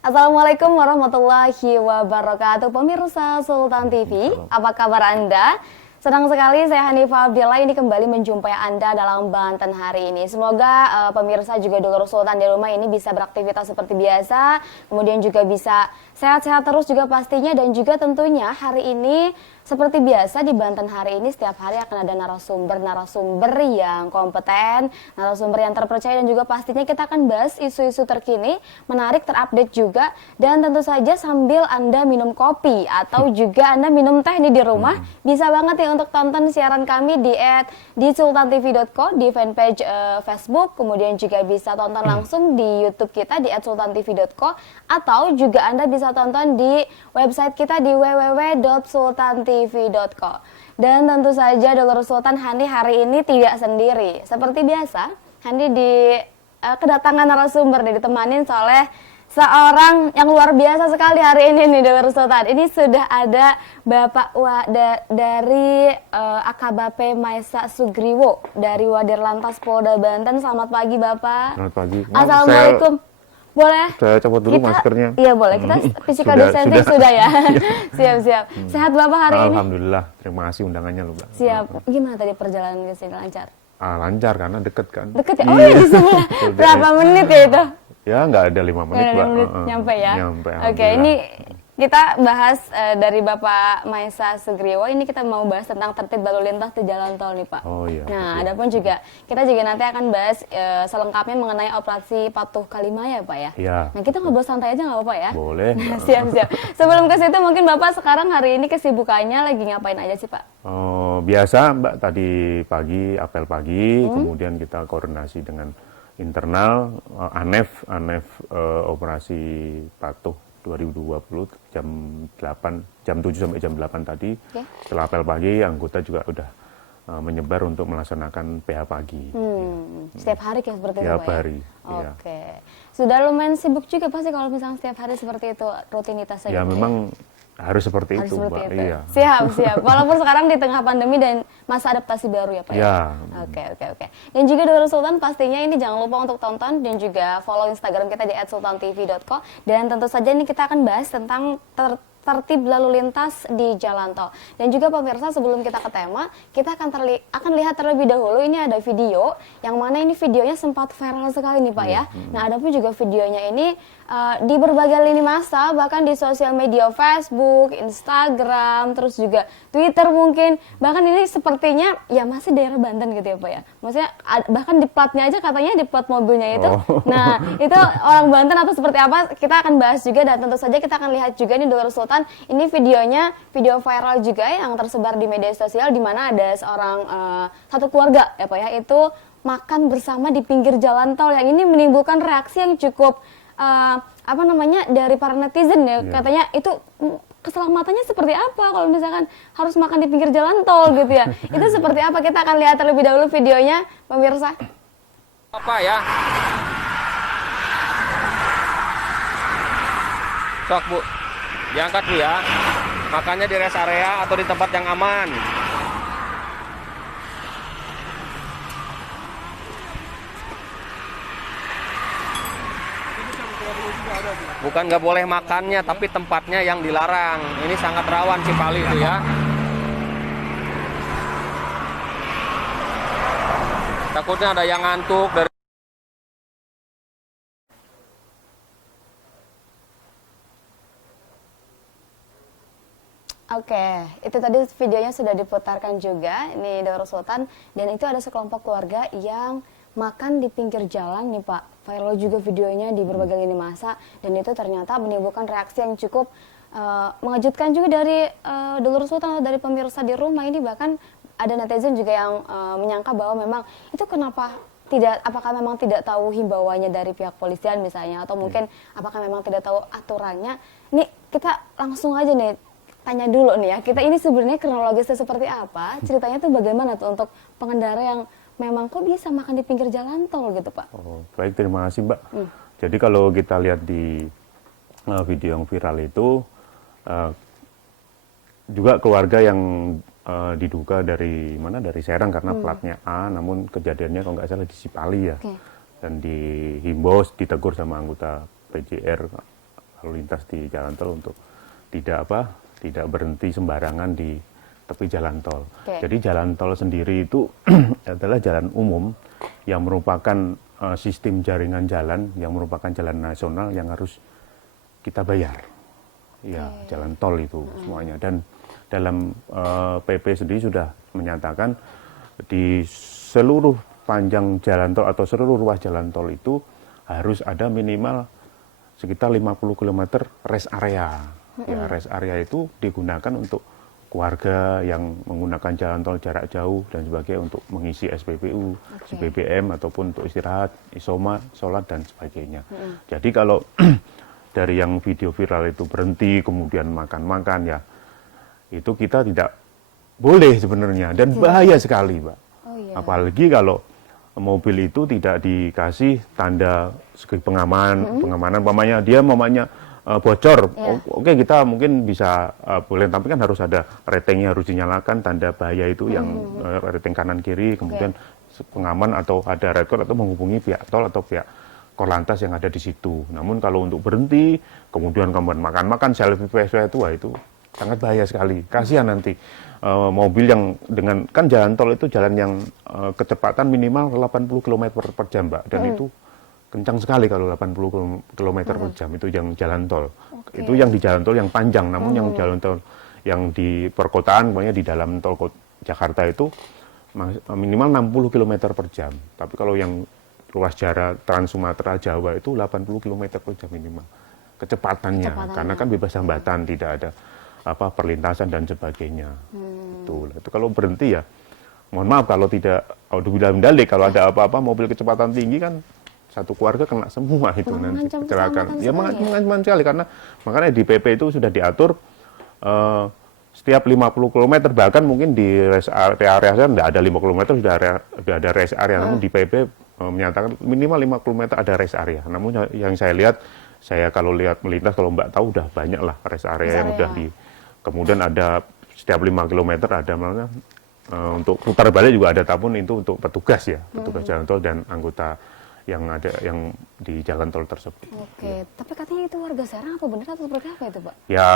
Assalamualaikum warahmatullahi wabarakatuh. Pemirsa Sultan TV, apa kabar Anda? Senang sekali saya Hanifah Abdillah ini kembali menjumpai Anda dalam Banten hari ini. Semoga pemirsa juga dulur Sultan di rumah ini bisa beraktivitas seperti biasa, kemudian juga bisa sehat-sehat terus juga pastinya, dan juga tentunya hari ini seperti biasa di Banten hari ini setiap hari akan ada narasumber yang kompeten, narasumber yang terpercaya, dan juga pastinya kita akan bahas isu-isu terkini, menarik, terupdate juga, dan tentu saja sambil Anda minum kopi atau juga Anda minum teh nih di rumah, bisa banget ya untuk tonton siaran kami di sultantv.co, di fanpage Facebook, kemudian juga bisa tonton langsung di YouTube kita di @sultantv.co, atau juga Anda bisa tonton di website kita di www.sultantv.co. Dan tentu saja dulur Sultan, Hani hari ini tidak sendiri. Seperti biasa, Hani kedatangan narasumber ditemani oleh seorang yang luar biasa sekali hari ini nih dulur Sultan. Ini sudah ada Bapak dari AKBP Maesa Sugriwo dari Wadirlantas Polda Banten. Selamat pagi Bapak. Selamat pagi. Assalamualaikum. Boleh? Saya copot dulu maskernya. Iya boleh, kita physical distancing sudah ya. Siap-siap. Sehat Bapak hari ini? Alhamdulillah, terima kasih undangannya loh Mbak. Siap. Gimana tadi perjalanan ke sini, lancar? Lancar karena deket kan. Deket ya? Oh iya di sebelah. Berapa menit ya itu? Ya nggak ada 5 menit Mbak. Nyampe ya? Nyampe. Oke, ini kita bahas dari Bapak Maesa Sugriwo, ini kita mau bahas tentang tertib lalu lintas di jalan tol nih Pak. Oh iya. Nah, adapun juga kita juga nanti akan bahas selengkapnya mengenai operasi Patuh Kalimah ya Pak ya. Iya. Nah, kita ngobrol santai aja nggak apa-apa ya? Boleh. Nah, siap-siap. Sebelum ke situ mungkin Bapak sekarang hari ini kesibukannya lagi ngapain aja sih Pak? Biasa Mbak, tadi pagi apel pagi, kemudian kita koordinasi dengan internal ANEF operasi Patuh 2020 jam 7 sampai jam 8 tadi. Okay. Setelah apel pagi, anggota juga udah menyebar untuk melaksanakan PH pagi. Setiap hari kayak seperti itu Setiap Pak ya? hari. Oke. Ya. Sudah lumayan sibuk juga pasti kalau misalnya setiap hari seperti itu rutinitasnya. Ya gitu memang harus seperti itu Mbak. Iya. Siap. Walaupun sekarang di tengah pandemi dan masa adaptasi baru ya Pak ya? Oke. Dan juga dulur Sultan pastinya ini jangan lupa untuk tonton dan juga follow Instagram kita di @sultantv.co, dan tentu saja ini kita akan bahas tentang tertib lalu lintas di jalan tol. Dan juga pemirsa, sebelum kita ke tema, kita akan lihat terlebih dahulu ini ada video yang mana ini videonya sempat viral sekali nih Pak ya. Nah, adapun juga videonya ini di berbagai lini masa, bahkan di sosial media Facebook, Instagram, terus juga Twitter mungkin. Bahkan ini sepertinya ya masih daerah Banten gitu ya Pak ya. Maksudnya bahkan di platnya aja katanya di plat mobilnya itu. Nah, itu orang Banten atau seperti apa, kita akan bahas juga, dan tentu saja kita akan lihat juga nih dulur Sultan, ini videonya video viral juga yang tersebar di media sosial, di mana ada seorang satu keluarga ya Pak ya, itu makan bersama di pinggir jalan tol, yang ini menimbulkan reaksi yang cukup dari para netizen ya. Katanya itu keselamatannya seperti apa kalau misalkan harus makan di pinggir jalan tol gitu ya. Itu seperti apa, kita akan lihat terlebih dahulu videonya pemirsa. Apa ya? Sok Bu, diangkat Bu ya. Makannya di rest area atau di tempat yang aman. Bukan nggak boleh makannya, tapi tempatnya yang dilarang. Ini sangat rawan Cipali itu ya. Takutnya ada yang ngantuk dari. Oke, itu tadi videonya sudah diputarkan juga, ini Dulur Sultan, dan itu ada sekelompok keluarga yang makan di pinggir jalan nih Pak. Viral juga videonya di berbagai lini masa, dan itu ternyata menimbulkan reaksi yang cukup mengejutkan juga dari Dulur Sultan atau dari pemirsa di rumah ini. Bahkan ada netizen juga yang menyangka bahwa memang itu apakah memang tidak tahu himbauannya dari pihak polisian misalnya, atau mungkin apakah memang tidak tahu aturannya. Nih kita langsung aja nih tanya dulu nih ya, kita ini sebenarnya kronologisnya seperti apa, ceritanya tuh bagaimana tuh untuk pengendara yang memang kok bisa makan di pinggir jalan tol gitu Pak? Oh, baik, terima kasih Mbak. Jadi kalau kita lihat di video yang viral itu, juga keluarga yang diduga dari mana, dari Serang karena platnya A, namun kejadiannya kalau nggak salah di Cipali ya. Dan dihimbau, ditegur sama anggota PJR lalu lintas di jalan tol untuk tidak berhenti sembarangan di tepi jalan tol. Jadi jalan tol sendiri itu adalah jalan umum yang merupakan sistem jaringan jalan yang merupakan jalan nasional yang harus kita bayar. Ya, jalan tol itu semuanya. Dan dalam PP sendiri sudah menyatakan di seluruh panjang jalan tol atau seluruh ruas jalan tol itu harus ada minimal sekitar 50 km rest area. Ya, rest area itu digunakan untuk keluarga yang menggunakan jalan tol jarak jauh dan sebagainya untuk mengisi SPBU, BBM ataupun untuk istirahat, isoma, sholat dan sebagainya. Jadi kalau dari yang video viral itu berhenti kemudian makan-makan ya, itu kita tidak boleh sebenarnya dan bahaya sekali, Pak. Apalagi kalau mobil itu tidak dikasih tanda segi pengamanan, umpamanya dia bocor, oke kita mungkin bisa boleh, tapi kan harus ada ratingnya, harus dinyalakan tanda bahaya itu yang rating kanan kiri, kemudian pengaman atau ada rekor atau menghubungi pihak tol atau pihak Korlantas yang ada di situ. Namun kalau untuk berhenti, kemudian makan-makan selfie itu, itu sangat bahaya sekali. Kasihan nanti mobil yang dengan, kan jalan tol itu jalan yang kecepatan minimal 80 km per jam, Mbak, dan itu kencang sekali kalau 80 km per jam itu yang jalan tol. Itu yang di jalan tol yang panjang, namun yang jalan tol yang di perkotaan, pokoknya di dalam tol Jakarta itu minimal 60 km per jam. Tapi kalau yang ruas jarak Trans Sumatera Jawa itu 80 km per jam minimal kecepatannya. Karena kan bebas hambatan, tidak ada perlintasan dan sebagainya. Itu kalau berhenti ya, mohon maaf kalau tidak audiovizual, kalau ada apa-apa mobil kecepatan tinggi kan satu keluarga kena semua itu nanti kecelakaan. Ya mengancam sekali, karena makanya di PP itu sudah diatur setiap 50 km, bahkan mungkin di rest area tidak ada 5 km sudah ada rest area, namun di PP menyatakan minimal 5 km ada rest area. Namun yang saya lihat, saya kalau lihat melintas, kalau Mbak tahu udah banyak lah rest area yang udah kemudian ada setiap 5 km ada malah untuk putar balik juga ada, tabun itu untuk petugas ya, petugas jalan tol dan anggota yang ada yang di jalan tol tersebut. Tapi katanya itu warga Serang, apa benar atau seperti apa itu, Pak? Ya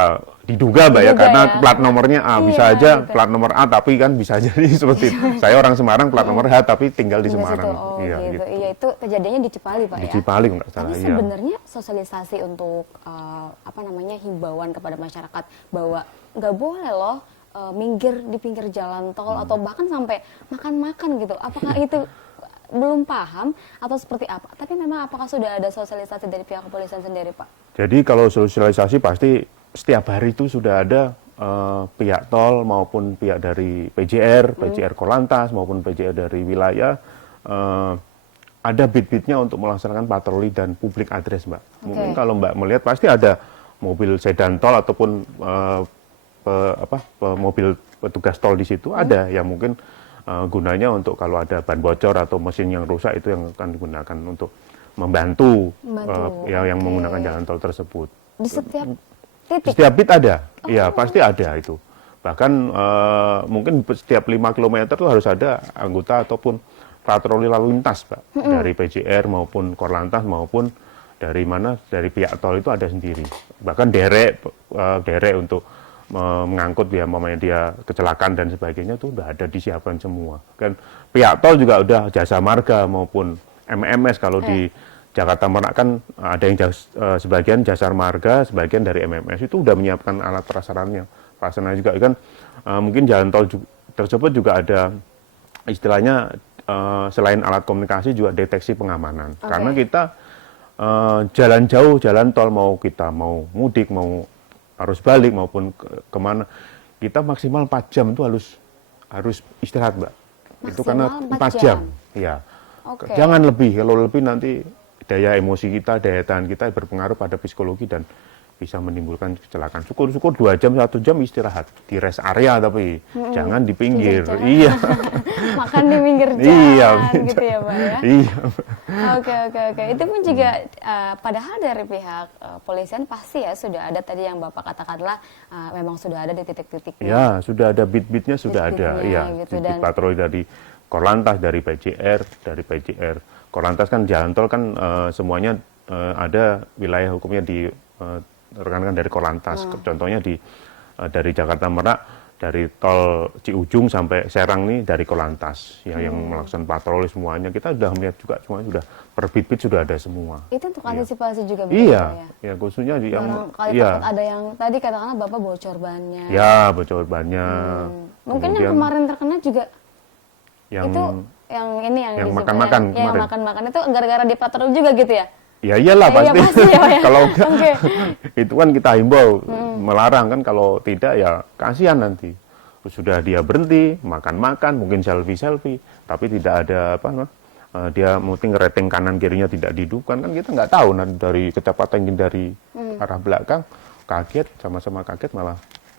diduga, Mbak, ya, karena plat nomornya A, bisa aja plat nomor A tapi kan bisa jadi seperti itu. Saya orang Semarang, plat nomor H tapi tinggal di Semarang. Gitu. Iya, itu kejadiannya di Cipali, Pak, di Cipali nggak salah. Tapi sebenarnya sosialisasi untuk himbauan kepada masyarakat bahwa nggak boleh loh minggir di pinggir jalan tol atau bahkan sampai makan-makan gitu. Apakah itu belum paham atau seperti apa? Tapi memang apakah sudah ada sosialisasi dari pihak kepolisian sendiri, Pak? Jadi kalau sosialisasi pasti setiap hari itu sudah ada pihak tol maupun pihak dari PJR Korlantas maupun PJR dari wilayah ada bit-bitnya untuk melaksanakan patroli dan public address, Mbak. Mungkin kalau Mbak melihat pasti ada mobil sedan tol ataupun mobil petugas tol di situ ada yang mungkin gunanya untuk kalau ada ban bocor atau mesin yang rusak itu yang akan digunakan untuk membantu yang menggunakan jalan tol tersebut. Di setiap titik? Setiap bit ada, ya pasti ada itu. Bahkan mungkin setiap 5 km itu harus ada anggota ataupun patroli lalu lintas, Pak. Dari PJR maupun Korlantas maupun dari pihak tol itu ada sendiri. Bahkan derek untuk mengangkut dia, dia kecelakaan dan sebagainya itu udah ada disiapkan semua. Kan pihak tol juga udah jasa marga maupun MMS kalau di Jakarta Merak kan ada yang sebagian jasa marga, sebagian dari MMS itu udah menyiapkan alat prasarannya. Prasarana juga kan mungkin jalan tol tersebut juga ada istilahnya selain alat komunikasi juga deteksi pengamanan. Karena kita jalan jauh, jalan tol kita mau mudik, mau arus balik maupun kemana, kita maksimal 4 jam itu harus istirahat, Mbak. Maksimal itu karena 4 jam. Ya. Jangan lebih, kalau lebih nanti daya emosi kita, daya tahan kita berpengaruh pada psikologi dan bisa menimbulkan kecelakaan. Syukur-syukur 2 jam 1 jam istirahat di rest area, tapi jangan di pinggir. Iya. Makan di pinggir Iya, jalan gitu ya Pak ya. Iya. Oke. Itu pun juga padahal dari pihak polisian pasti ya sudah ada tadi yang Bapak katakanlah memang sudah ada di titik-titiknya. Ya, sudah ada bit-bitnya sudah ada. Bit-bitnya, Iya, gitu, bit dan- patroli dari Korlantas, dari PJR. Korlantas kan jalan tol kan semuanya ada wilayah hukumnya di rekan-rekan dari Korlantas. Contohnya dari Jakarta Merak, dari tol Ciujung sampai Serang nih dari Korlantas yang melakukan patroli semuanya. Kita sudah melihat juga semuanya sudah per bit-bit sudah ada semua. Itu untuk antisipasi juga betul Iya, ya. ya khususnya di yang Barangkali iya. takut ada yang tadi katakanlah Bapak bocor bannya. Ya, bocor banyak. Mungkin yang Kemudian kemarin terkena juga yang itu yang ini yang yang disebut makan-makan yang kemarin. makan-makan itu gara-gara di patroli juga gitu ya. ya iyalah Iya, pasti. pasti ya, Pak, ya. Kalau enggak, Oke. itu kan kita himbau, melarang kan, kalau tidak ya kasihan nanti. Sudah dia berhenti, makan-makan, mungkin selfie-selfie, tapi tidak ada apa, dia mungkin rating kanan kirinya tidak dihidupkan, kan kita nggak tahu nanti dari kecepatan dari arah belakang, kaget, sama-sama kaget malah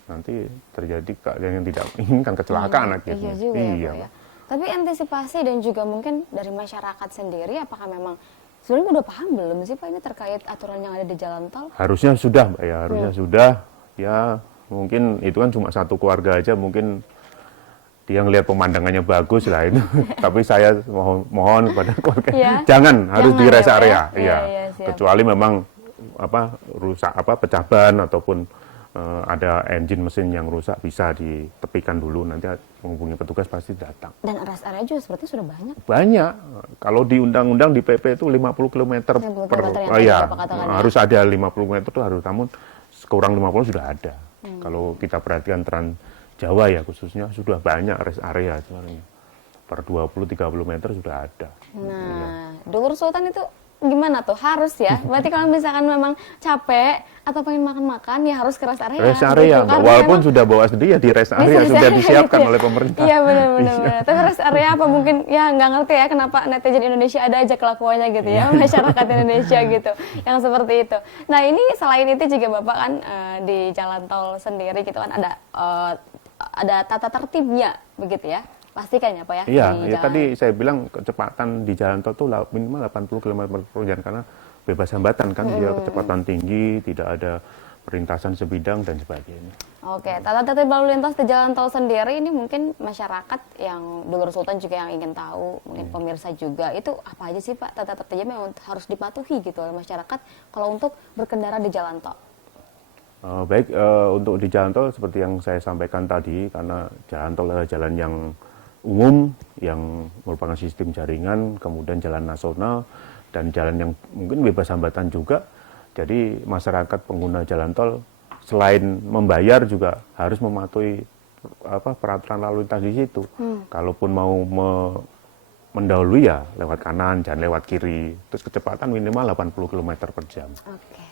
nanti terjadi yang tidak inginkan, kecelakaan akhirnya. Iya juga ya, Pak ya. Tapi antisipasi dan juga mungkin dari masyarakat sendiri, apakah memang sebenarnya udah paham belum sih Pak ini terkait aturan yang ada di jalan tol? Harusnya sudah, Mbak, ya, harusnya sudah. Ya, mungkin itu kan cuma satu keluarga aja, mungkin dia ngelihat pemandangannya bagus lah itu. Tapi saya mohon kepada keluarga, Ya, jangan, harus di ya, rest Pak, area, ya. iya. Iya, siap. Kecuali memang rusak pecah ban ataupun ada engine mesin yang rusak, bisa ditepikan dulu, nanti menghubungi petugas pasti datang. Dan rest area juga seperti sudah banyak. Banyak. Kalau di undang-undang di PP itu 50 km 50 per kilometer yang tadi ya, Bapak katakan ya. harus ada 50 km itu harus, namun kurang 50 sudah ada. Kalau kita perhatikan Trans Jawa ya khususnya sudah banyak rest area sebenarnya. Per 20-30 meter sudah ada. Nah, Dulur Sultan itu gimana tuh? Harus ya? Berarti kalau misalkan memang capek atau pengen makan-makan ya harus ke rest area. Rest area, gitu. Karena walaupun memang sudah bawa sendiri ya di rest di area rest sudah area disiapkan gitu ya. oleh pemerintah. Iya benar. Tapi rest area apa mungkin ya nggak ngerti ya kenapa netizen Indonesia ada aja kelakuannya gitu ya, masyarakat Indonesia gitu yang seperti itu. Nah ini selain itu juga Bapak kan di jalan tol sendiri gitu kan ada tata tertibnya begitu ya. Pastikan ya Pak ya. Iya, di ya jalan. tadi saya bilang kecepatan di jalan tol itu minimal 80 km per jam karena bebas hambatan kan, dia kecepatan tinggi, tidak ada perlintasan sebidang dan sebagainya. Oke, tata tertib lalu lintas di jalan tol sendiri ini mungkin masyarakat yang Dulur Sultan juga yang ingin tahu, mungkin pemirsa juga, itu apa aja sih Pak tata tertibnya yang harus dipatuhi gitu oleh masyarakat kalau untuk berkendara di jalan tol? Baik, untuk di jalan tol seperti yang saya sampaikan tadi, karena jalan tol adalah jalan yang umum, yang merupakan sistem jaringan, kemudian jalan nasional, dan jalan yang mungkin bebas hambatan juga. Jadi masyarakat pengguna jalan tol selain membayar juga harus mematuhi peraturan lalu lintas di situ. Kalaupun mau mendahului ya lewat kanan, jangan lewat kiri. Terus kecepatan minimal 80 km per jam. Oke.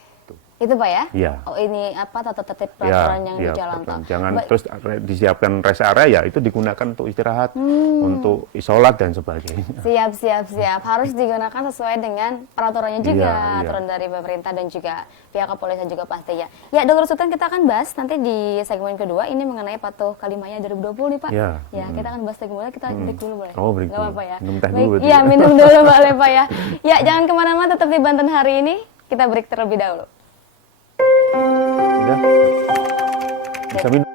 Itu Pak ya? Iya. Oh ini apa tata tertib peraturan yang di jalan tol? Jangan terus disiapkan rest area ya, itu digunakan untuk istirahat, untuk isolat dan sebagainya. Siap. Harus digunakan sesuai dengan peraturannya juga, Iya. aturan dari pemerintah dan juga pihak kepolisian juga pastinya. Ya, Dr. Sultan kita akan bahas nanti di segmen kedua ini mengenai Patuh Kalimaya 2020 nih Pak. Iya. Ya, kita akan bahas segmen kita break dulu boleh? Oh, break Nggak dulu. apa-apa ya? Minum teh Baik, dulu berarti iya, ya. minum dulu boleh Pak ya. Ya, jangan kemana-mana, tetap di Banten hari ini. Kita break terlebih dahulu. Udah. Bisa minum.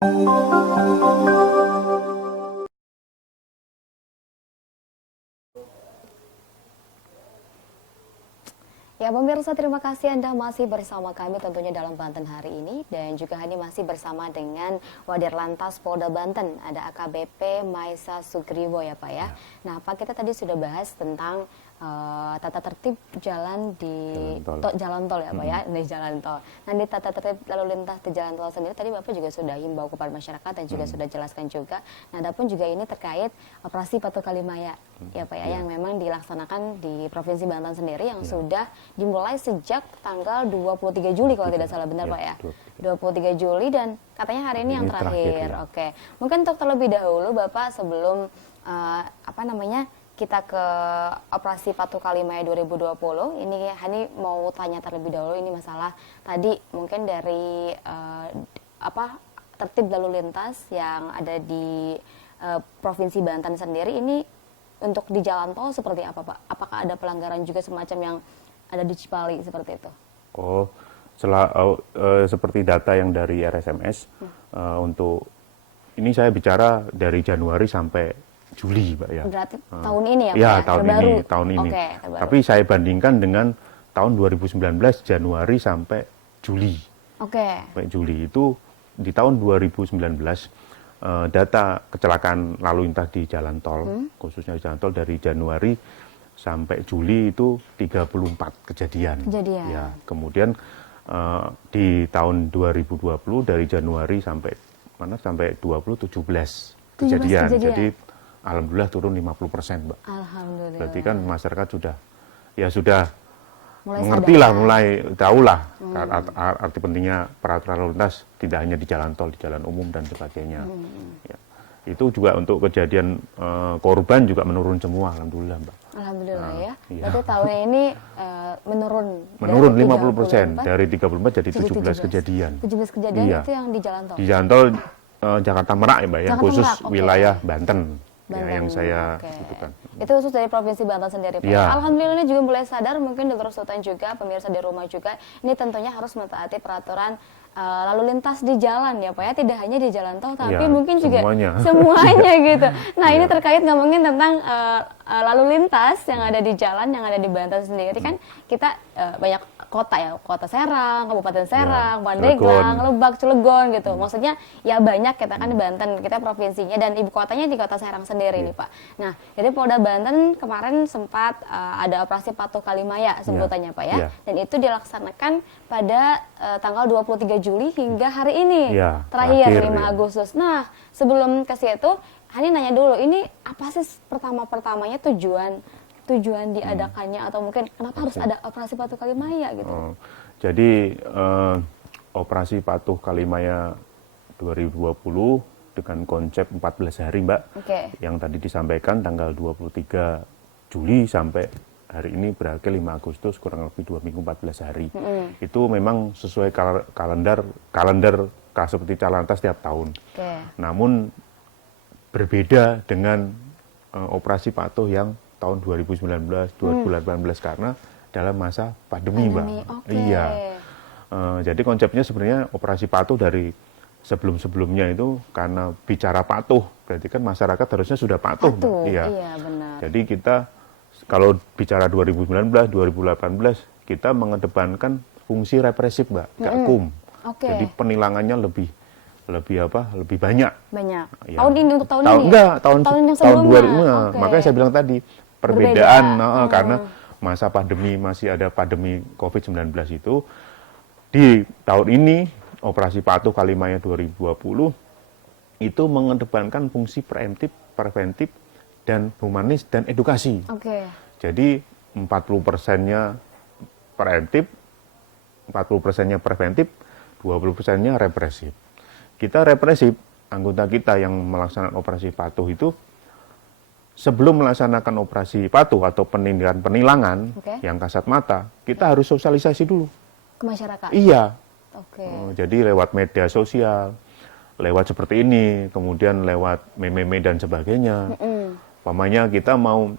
Ya pemirsa, terima kasih Anda masih bersama kami tentunya dalam Banten hari ini. Dan juga Hani masih bersama dengan Wadir Lantas Polda Banten. Ada AKBP Maisa Sugriwo ya Pak ya. Nah Pak, kita tadi sudah bahas tentang tata tertib jalan di jalan tol ya Pak ya, di jalan tol. Nah di tata tertib lalu lintas di jalan tol sendiri tadi Bapak juga sudah himbau kepada masyarakat dan juga sudah jelaskan juga. Nah adapun juga ini terkait operasi Patuh Kalimaya ya Pak ya, yang memang dilaksanakan di Provinsi Banten sendiri yang sudah dimulai sejak tanggal 23 Juli kalau tidak salah, benar Pak ya? 23 Juli dan katanya hari ini yang terakhir. Ya. Oke. Mungkin untuk terlebih dahulu Bapak sebelum kita ke operasi Patuh Kalimaya 2020, ini Hani mau tanya terlebih dahulu ini masalah tadi mungkin dari tertib lalu lintas yang ada di Provinsi Banten sendiri ini untuk di jalan tol seperti apa Pak? Apakah ada pelanggaran juga semacam yang ada di Cipali seperti itu? Oh, seperti data yang dari RSMS untuk ini saya bicara dari Januari sampai Juli, Pak ya. Berarti tahun ini ya, Pak? Ya, Terbaru. tahun ini. Oke, terbaru. Tapi saya bandingkan dengan tahun 2019 Januari sampai Juli. Oke. Sampai Juli itu di tahun 2019 data kecelakaan lalu lintas di jalan tol, khususnya di jalan tol dari Januari sampai Juli itu 34 kejadian. Ya, kemudian di tahun 2020 dari Januari sampai 17 kejadian. Jadi alhamdulillah turun 50%, Mbak. Alhamdulillah. Berarti kan masyarakat sudah Mulai mengerti lah, mulai tahu lah arti pentingnya peraturan lalu lintas tidak hanya di jalan tol, di jalan umum dan sebagainya. Ya. Itu juga untuk kejadian korban juga menurun semua, alhamdulillah, Mbak. Alhamdulillah ya. Iya. Berarti tahun ini menurun. Menurun dari 50%, dari 34 jadi 17 kejadian. 17 kejadian Iya. itu yang di jalan tol. Di jalan tol Jakarta Merak ya, Mbak, yang Jakarta khusus Merak, wilayah Banten. Banten, Ya, yang saya oke. butuhkan. Itu khusus dari Provinsi Banten sendiri, Pak. Ya. Alhamdulillah ini juga mulai sadar, mungkin Dr. Sultan juga, pemirsa di rumah juga, ini tentunya harus mentaati peraturan lalu lintas di jalan ya Pak ya, tidak hanya di jalan tol, tapi Ya, mungkin juga semuanya. gitu. Nah ini Ya. terkait ngomongin tentang lalu lintas yang ada di jalan, yang ada di Banten sendiri kan kita banyak kota ya, Kota Serang, Kabupaten Serang, Pandeglang, Lebak, Cilegon gitu. Maksudnya ya banyak kita kan di Banten, kita provinsinya dan ibu kotanya di Kota Serang sendiri nih Pak. Nah, jadi Polda Banten kemarin sempat ada operasi Patuh Kalimaya sebutannya Pak ya. Dan itu dilaksanakan pada tanggal 23 Juli hingga hari ini. Terakhir 5 Agustus. Nah, sebelum ke situ Hani nanya dulu, ini apa sih pertama-pertamanya tujuan diadakannya atau mungkin kenapa harus ada operasi Patuh Kalimaya gitu? Jadi operasi Patuh Kalimaya 2020 dengan konsep 14 hari, Mbak. Yang tadi disampaikan tanggal 23 Juli sampai hari ini berakhir 5 Agustus, kurang lebih 2 minggu 14 hari. Itu memang sesuai kalender seperti Calantas setiap tahun. Namun berbeda dengan operasi patuh yang tahun 2019, 2018 karena dalam masa pandemi, Mbak. Iya. Jadi konsepnya sebenarnya operasi patuh dari sebelum-sebelumnya itu karena bicara patuh, berarti kan masyarakat harusnya sudah patuh, Mbak. Iya, benar. Jadi kita kalau bicara 2019, 2018 kita mengedepankan fungsi represif, Mbak, Gakum. Jadi penilangannya lebih banyak. Ya. Tahun ini untuk tahun ini? Enggak, tahun yang sebelumnya. Makanya saya bilang tadi perbedaan karena masa pandemi masih ada pandemi COVID-19 itu di tahun ini operasi Patuh Kalimaya 2020 itu mengedepankan fungsi preventif dan humanis dan edukasi. Jadi 40%-nya preventif, 40%-nya preventif, 20%-nya represif. Kita represif, anggota kita yang melaksanakan operasi patuh itu sebelum melaksanakan operasi patuh atau penilangan yang kasat mata, kita harus sosialisasi dulu ke masyarakat. Iya. Jadi lewat media sosial, lewat seperti ini, kemudian lewat meme dan sebagainya. Umpamanya kita mau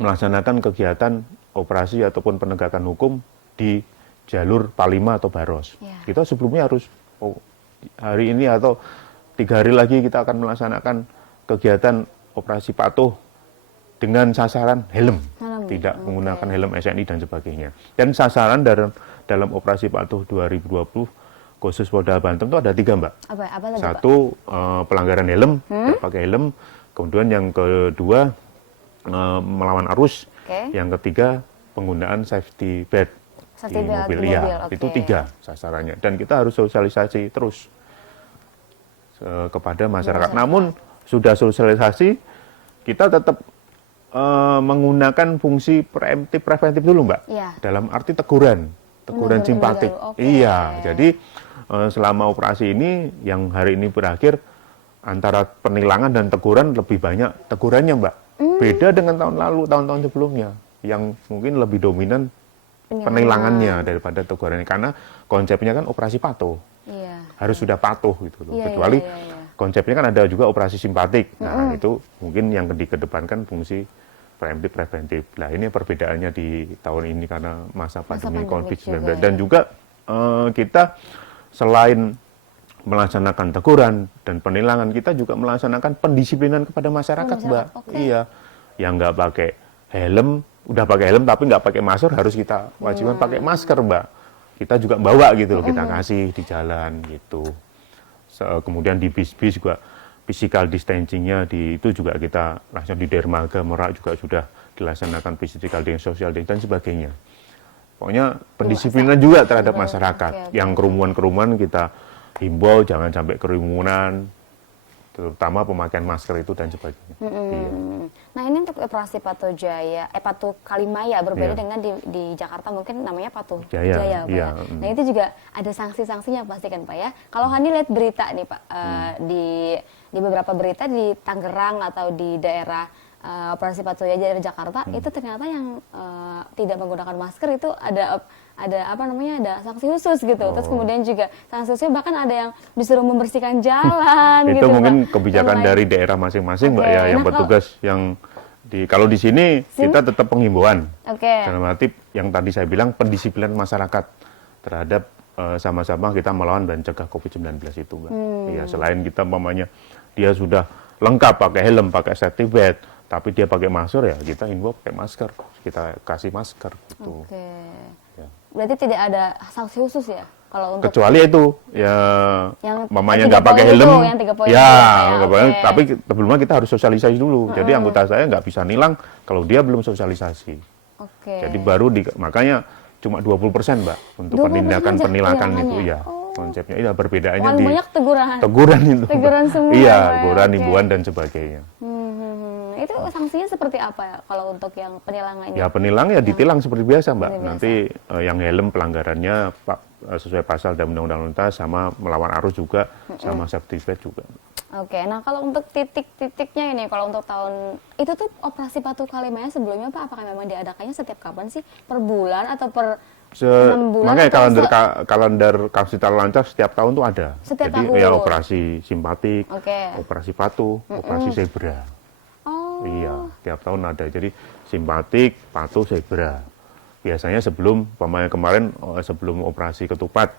melaksanakan kegiatan operasi ataupun penegakan hukum di jalur Palima atau Baros. Kita sebelumnya harus hari ini atau 3 hari lagi kita akan melaksanakan kegiatan operasi patuh dengan sasaran helm, tidak menggunakan helm SNI dan sebagainya. Dan sasaran dalam operasi patuh 2020 khusus Polda Banten itu ada 3, Mbak. Apa tadi, Pak? 1 pelanggaran helm, tidak pakai helm. Kemudian yang kedua melawan arus. Yang ketiga penggunaan safety belt di mobil. Iya, itu 3 sasarannya. Dan kita harus sosialisasi terus kepada masyarakat. Namun sudah sosialisasi, kita tetap menggunakan fungsi preventif dulu, Mbak. Dalam arti teguran simpatik. Iya, jadi selama operasi ini yang hari ini berakhir, antara penilangan dan teguran lebih banyak tegurannya, Mbak. Beda dengan tahun lalu, tahun-tahun sebelumnya yang mungkin lebih dominan penilangannya daripada tegurannya, karena konsepnya kan operasi patuh. Harus sudah patuh gitu loh. Kecuali konsepnya kan ada juga operasi simpatik. Nah, itu mungkin yang dikedepankan fungsi preventif. Nah, ini perbedaannya di tahun ini karena masa pandemi COVID-19. Dan juga kita selain melaksanakan teguran dan penilangan, kita juga melaksanakan pendisiplinan kepada masyarakat, Mbak. Iya, yang nggak pakai helm, udah pakai helm tapi nggak pakai masker, harus kita wajibkan pakai masker, Mbak. Kita juga bawa gitu loh, kita kasih di jalan gitu. Kemudian di bis-bis juga physical distancing-nya itu juga kita langsung di dermaga Merak juga sudah dilaksanakan physical distancing, social distancing dan sebagainya. Pokoknya pendisiplinan juga terhadap masyarakat. Yang kerumunan kita himbau jangan sampai kerumunan, terutama pemakaian masker itu dan sebagainya. Iya. Nah, ini untuk operasi Patuh Jaya, Patuh Kalimaya berbeda dengan di Jakarta mungkin namanya Patuh Jaya, Pak. Iya. Nah, itu juga ada sanksi-sanksinya pasti kan, Pak ya. Kalau Hani lihat berita nih, Pak, di beberapa berita di Tangerang atau di daerah operasi Patuh Jaya di Jakarta, itu ternyata yang tidak menggunakan masker itu ada apa namanya, ada sanksi khusus gitu. Terus kemudian juga sanksi khususnya bahkan ada yang disuruh membersihkan jalan itu gitu, mungkin Pak. Kebijakan dari daerah masing-masing, Mbak ya, yang petugas yang kalau di sini kita tetap penghimbauan. Dalam arti yang tadi saya bilang pendisiplinan masyarakat terhadap sama-sama kita melawan dan cegah COVID-19 itu, Mbak. Ya, selain kita umpamanya dia sudah lengkap pakai helm, pakai safety belt, tapi dia pakai masker, ya kita himbau pakai masker, kita kasih masker gitu. Ya. Berarti tidak ada sanksi khusus ya kalau untuk kecuali itu ya yang mamanya nggak pakai helm ya, tapi sebelumnya kita harus sosialisasi dulu. Jadi anggota saya nggak bisa nilang kalau dia belum sosialisasi. Jadi baru makanya cuma 20%, Mbak, untuk 20% penindakan penilangan itu ya. Konsepnya itu perbedaannya di banyak teguran itu. Teguran semua. Iya, teguran, himbauan dan sebagainya. Itu sanksinya seperti apa ya kalau untuk yang penilangan ini? Ya penilang ya ditilang seperti biasa, Mbak. Nanti yang helm pelanggarannya sesuai pasal dan undang-undang lalu lintas, sama melawan arus juga, sama safety belt juga. Nah kalau untuk titik-titiknya ini, kalau untuk tahun itu tuh operasi Patuh Kalimaya sebelumnya, Pak, apakah memang diadakannya setiap kapan sih? Per bulan atau per 6 bulan? Makanya kalender Kapsital Lantas setiap tahun tuh ada. Setiap Jadi tahun. ya operasi simpatik, operasi patuh, operasi zebra. Iya, tiap tahun ada. Jadi simpatik, patuh, zebra. Biasanya sebelum kemarin sebelum operasi ketupat,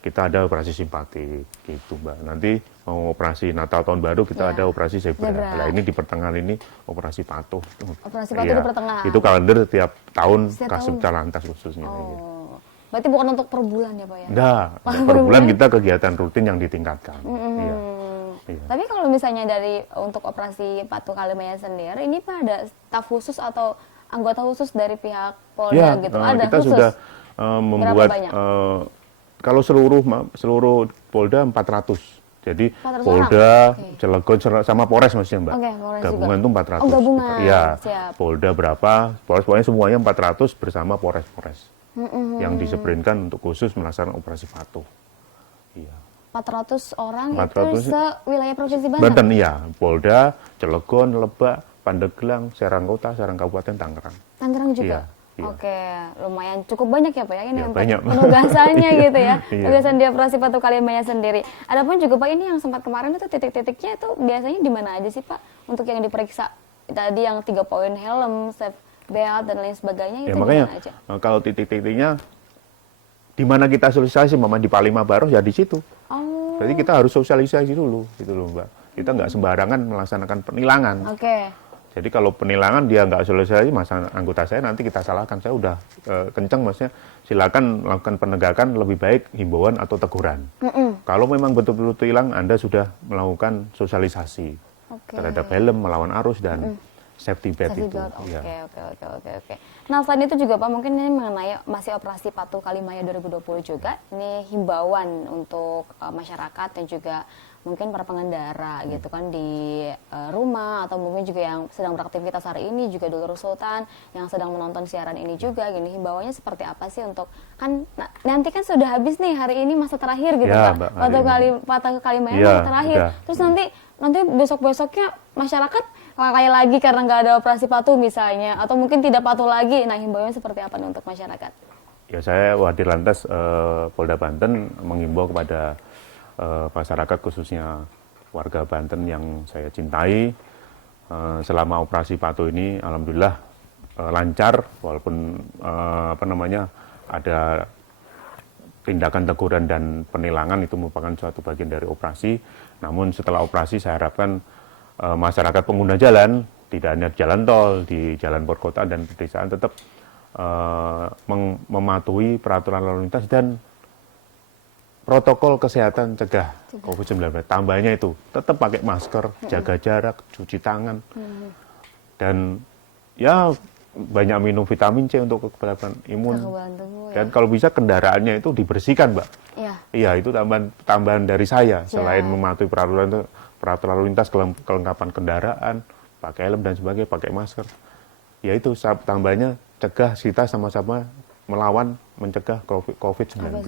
kita ada operasi simpatik gitu, Mbak. Nanti mau operasi Natal tahun baru kita ada operasi zebra. Nah, ini di pertengahan ini operasi patuh. Operasi patuh di pertengahan. Itu kalender tiap tahun Kasubdit Lantas khususnya. Berarti bukan untuk per bulan ya, Pak ya? Enggak, per bulan kita kegiatan rutin yang ditingkatkan. Iya. Tapi kalau misalnya untuk operasi Patuh Kalimaya sendiri, ini Pak ada staf khusus atau anggota khusus dari pihak Polda gitu? Ada kita khusus? sudah membuat kalau seluruh Polda 400. Jadi 400 Polda, Cilegon sama Polres maksudnya, Mbak. Gabungan itu 400. Gabungan. Iya. Siap. Polda berapa? Polres, pokoknya semuanya 400 bersama Polres. Yang diseprinkan untuk khusus melaksanakan operasi patuh. Iya. 400 orang itu se-wilayah Provinsi Banten? Banten, iya. Polda, Cilegon, Lebak, Pandeglang, Serang Kota, Serang Kabupaten, Tangerang. Tangerang juga? Iya. Oke, lumayan cukup banyak ya, Pak ya? Ini banyak. Penugasannya gitu ya. Penugasan di operasi Patuh Kalimaya sendiri. Adapun juga, Pak, ini yang sempat kemarin itu titik-titiknya itu biasanya di mana aja sih, Pak? Untuk yang diperiksa tadi yang 3 poin helm, safe belt, dan lain sebagainya, itu makanya, di mana aja? Kalau titik-titiknya di mana kita sosialisasi, di Palima Baros ya di situ. Berarti kita harus sosialisasi dulu, gitu loh Mbak. Kita nggak sembarangan melaksanakan penilangan. Oke. Jadi kalau penilangan dia nggak sosialisasi, masa anggota saya nanti kita salahkan. Saya udah kenceng, maksudnya silakan melakukan penegakan, lebih baik himbauan atau teguran. Kalau memang betul-betul hilang, Anda sudah melakukan sosialisasi terhadap helm, melawan arus dan safety belt itu. Oke. Nah, selain itu juga Pak, mungkin ini mengenai masih operasi Patuh Kalimaya 2020 juga. Ini himbauan untuk masyarakat dan juga mungkin para pengendara gitu kan di rumah atau mungkin juga yang sedang beraktivitas hari ini, juga Dulur Sultan yang sedang menonton siaran ini juga gini, himbauannya seperti apa sih untuk kan nanti kan sudah habis nih hari ini masa terakhir gitu ya, Pak. Patuh Kalimaya ya, masa terakhir. udah. Terus nanti besok-besoknya masyarakat lalai lagi karena nggak ada operasi patuh misalnya, atau mungkin tidak patuh lagi. Nah, himbauannya seperti apa nih untuk masyarakat? Ya, saya Wadir Lantas Polda Banten mengimbau kepada masyarakat, khususnya warga Banten yang saya cintai, selama operasi patuh ini alhamdulillah lancar, walaupun ada tindakan teguran dan penilangan itu merupakan suatu bagian dari operasi. Namun setelah operasi saya harapkan masyarakat pengguna jalan, tidak hanya jalan tol, di jalan perkotaan dan pedesaan tetap mematuhi peraturan lalu lintas dan protokol kesehatan cegah COVID-19. Tambahnya itu tetap pakai masker, jaga jarak, cuci tangan, dan ya banyak minum vitamin C untuk kekebalan imun. Dan kalau bisa kendaraannya itu dibersihkan, Mbak. Iya, itu tambahan dari saya. Selain mematuhi peraturan lalu lintas, kelengkapan kendaraan, pakai helm dan sebagainya, pakai masker. Ya itu tambahnya cegah, kita sama-sama mencegah COVID-19.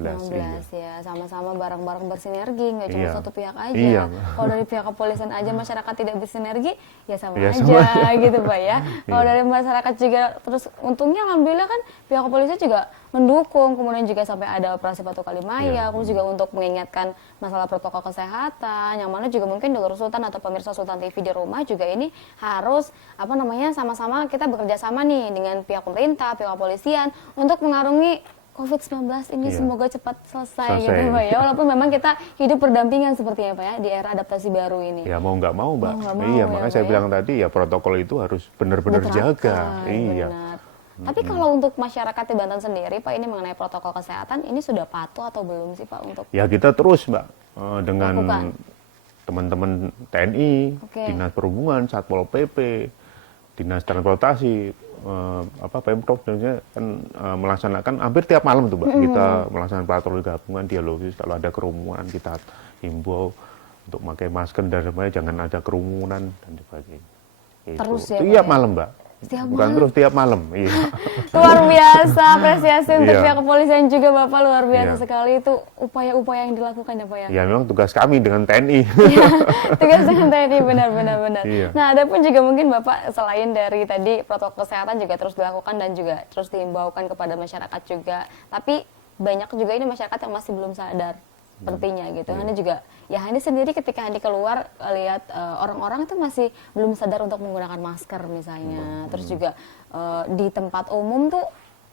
Ya, sama-sama bareng-bareng bersinergi, nggak cuma satu pihak aja. Iya. Kalau dari pihak kepolisian aja masyarakat tidak bersinergi, ya sama ya, aja sama. gitu Pak ya. Kalau dari masyarakat juga, terus untungnya alhamdulillah kan pihak kepolisian juga mendukung, kemudian juga sampai ada operasi Patuh Kalimaya, terus juga untuk mengingatkan masalah protokol kesehatan, yang mana juga mungkin Dulur Sultan atau pemirsa Sultan TV di rumah juga ini harus sama-sama kita bekerja sama nih dengan pihak pemerintah, pihak kepolisian untuk mengarungi COVID-19 ini semoga cepat selesai gitu Pak ya. Walaupun memang kita hidup berdampingan sepertinya Pak ya di era adaptasi baru ini. Ya mau nggak mau Mbak. Iya, makanya saya bilang tadi ya protokol itu harus benar-benar jaga. Iya. Tapi kalau untuk masyarakat di Banten sendiri Pak, ini mengenai protokol kesehatan ini sudah patuh atau belum sih Pak untuk? Ya kita terus Mbak dengan teman-teman TNI, Dinas Perhubungan, Satpol PP, Dinas Transportasi, Pemprov dan kan melaksanakan hampir tiap malam tuh Mbak. Kita melaksanakan patroli gabungan, dialogis, kalau ada kerumunan kita himbau untuk pakai masker dan sebagainya, jangan ada kerumunan dan sebagainya. Terus ya tiap malam Mbak. Tiap malam. Iya. Luar biasa, apresiasi untuk pihak kepolisian juga Bapak, luar biasa sekali itu upaya-upaya yang dilakukan ya Pak ya. Ya memang tugas kami dengan TNI. Tugas dengan TNI benar. Iya. Nah, ada pun juga mungkin Bapak selain dari tadi protokol kesehatan juga terus dilakukan dan juga terus diimbaukan kepada masyarakat juga. Tapi banyak juga ini masyarakat yang masih belum sadar sepertinya gitu. Hani juga Hani sendiri ketika Hani keluar lihat orang-orang itu masih belum sadar untuk menggunakan masker misalnya. Terus juga di tempat umum tuh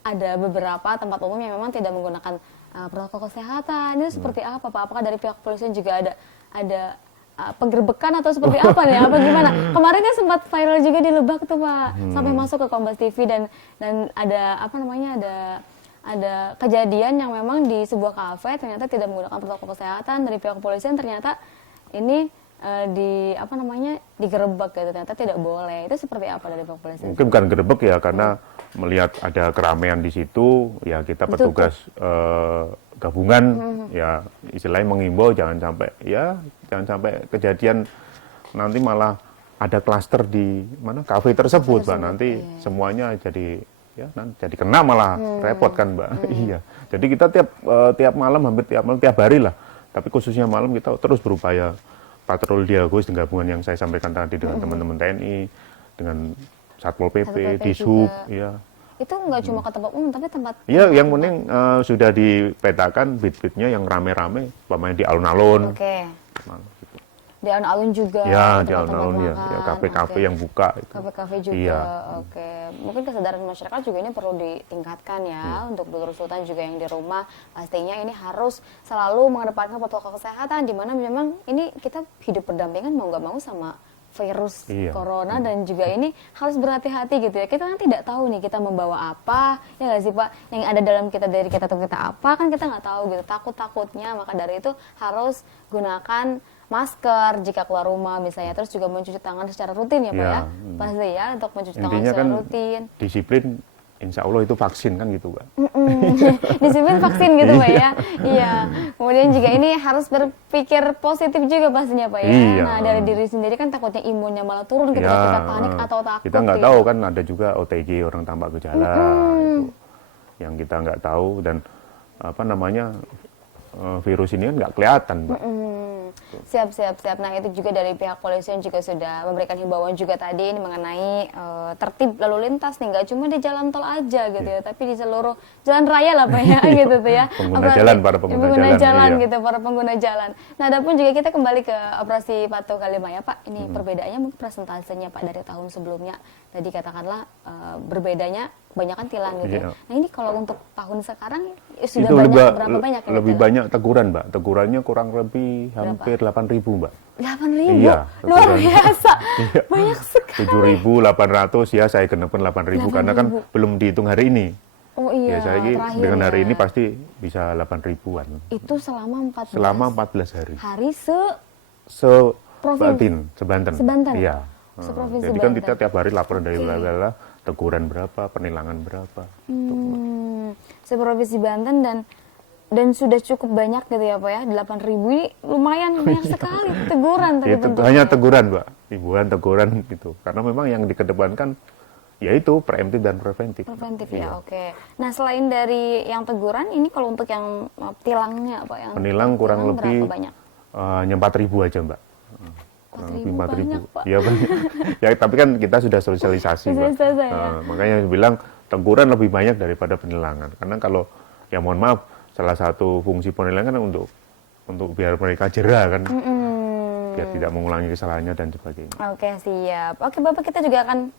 ada beberapa tempat umum yang memang tidak menggunakan protokol kesehatan. Ini seperti apa Pak? Apakah dari pihak kepolisian juga ada penggerbekan atau seperti apa nih? Apa gimana? Kemarin kan sempat viral juga di Lebak tuh Pak. Sampai masuk ke Kompas TV dan ada ada kejadian yang memang di sebuah kafe ternyata tidak menggunakan protokol kesehatan. Dari pihak kepolisian ternyata ini digerebek gitu, ternyata tidak boleh. Itu seperti apa dari pihak kepolisian? Mungkin bukan gerebek ya, karena melihat ada keramaian di situ, ya kita petugas gabungan ya istilahnya mengimbau jangan sampai kejadian nanti malah ada klaster di kafe tersebut, Mbak. Nanti semuanya jadi kena malah repot kan Mbak. Iya. Jadi kita tiap malam, hampir tiap hari lah. Tapi khususnya malam kita terus berupaya patroli dialogis dengan gabungan yang saya sampaikan tadi dengan teman-teman TNI, dengan Satpol PP, Dishub, ya. Itu nggak cuma ke tempat umum, tapi tempat. Iya, yang penting sudah dipetakan bit-bitnya yang rame-rame, umpamanya di alun-alun. Oke. di alun-alun juga. Ya, di tempat-tempat alun-alun ya, makan. ya kafe-kafe Oke. yang buka itu. Kafe-kafe juga, Iya. oke. Mungkin kesadaran masyarakat juga ini perlu ditingkatkan ya, untuk Dulur Sultan juga yang di rumah. Pastinya ini harus selalu mengedepankan protokol kesehatan, di mana memang ini kita hidup berdampingan mau nggak mau sama virus Iya. corona, dan juga ini harus berhati-hati gitu ya. Kita kan tidak tahu nih kita membawa apa, ya nggak sih Pak? Yang ada dalam kita, dari kita atau kita apa, kan kita nggak tahu gitu. Takut-takutnya, maka dari itu harus gunakan masker jika keluar rumah misalnya, terus juga mencuci tangan secara rutin ya Pak Ya, ya, pasti ya, untuk mencuci tangan Intinya secara kan rutin. disiplin, insya Allah itu vaksin kan gitu Mbak. Disiplin vaksin gitu Pak ya. Iya. Kemudian juga ini harus berpikir positif juga pastinya Pak ya. Iya. Nah dari diri sendiri kan takutnya imunnya malah turun ketika Ya, kita panik atau takut. kita nggak gitu. tahu kan, ada juga OTG, orang tanpa gejala itu yang kita nggak tahu, dan apa namanya, virus ini kan nggak kelihatan Mbak. Siap. Nah itu juga dari pihak polisian juga sudah memberikan himbauan juga tadi ini mengenai tertib lalu lintas nih, nggak cuma di jalan tol aja gitu ya, tapi di seluruh jalan raya lah Pak ya, gitu tuh ya. Pengguna jalan, para pengguna jalan, iya. gitu, para pengguna jalan. Nah adapun juga kita kembali ke operasi Patuh Kalimah ya Pak, ini perbedaannya mungkin presentasenya Pak dari tahun sebelumnya. Tadi katakanlah berbedanya kebanyakan tilang gitu ya. Iya. Nah ini kalau untuk tahun sekarang sudah Itu banyak, berapa banyak yang lebih ditilang? banyak teguran Mbak. Tegurannya kurang lebih hampir 8.000 Mbak. 8.000? Iya, Luar teguran. biasa, Iya. banyak sekali. 7.800 ya, saya genepin 8.000 karena kan belum dihitung hari ini. Oh iya, Ya saya terakhir dengan hari ya. ini pasti bisa 8.000-an. Itu selama 14 Selama 14 hari. hari Sebanten. Sebanten? Iya. Seprovinsi Jadi kan Banten. kita tiap hari laporan dari wilayah, teguran berapa, penilangan berapa. Seprovinsi Banten, dan sudah cukup banyak gitu ya Pak ya, 8.000 ini lumayan banyak sekali teguran tadi Ya, bentuknya. hanya teguran Mbak, himbauan teguran gitu. Karena memang yang dikedepankan yaitu preemptif dan preventif. Preventif Iya. ya, oke. Nah selain dari yang teguran, ini kalau untuk yang tilangnya Pak, yang Penilang kurang tilang lebih berapa banyak? hanya 4.000 aja Mbak. Kurang 4.000 lebih 4.000. banyak, Pak. Ya banyak. Ya tapi kan kita sudah sosialisasi Mbak. Sosialisasi, ya. Makanya bilang teguran lebih banyak daripada penilangan. Karena kalau ya mohon maaf, salah satu fungsi penilangan kan untuk biar mereka jera kan. Biar tidak mengulangi kesalahannya dan sebagainya. Oke, siap. Oke Bapak, kita juga akan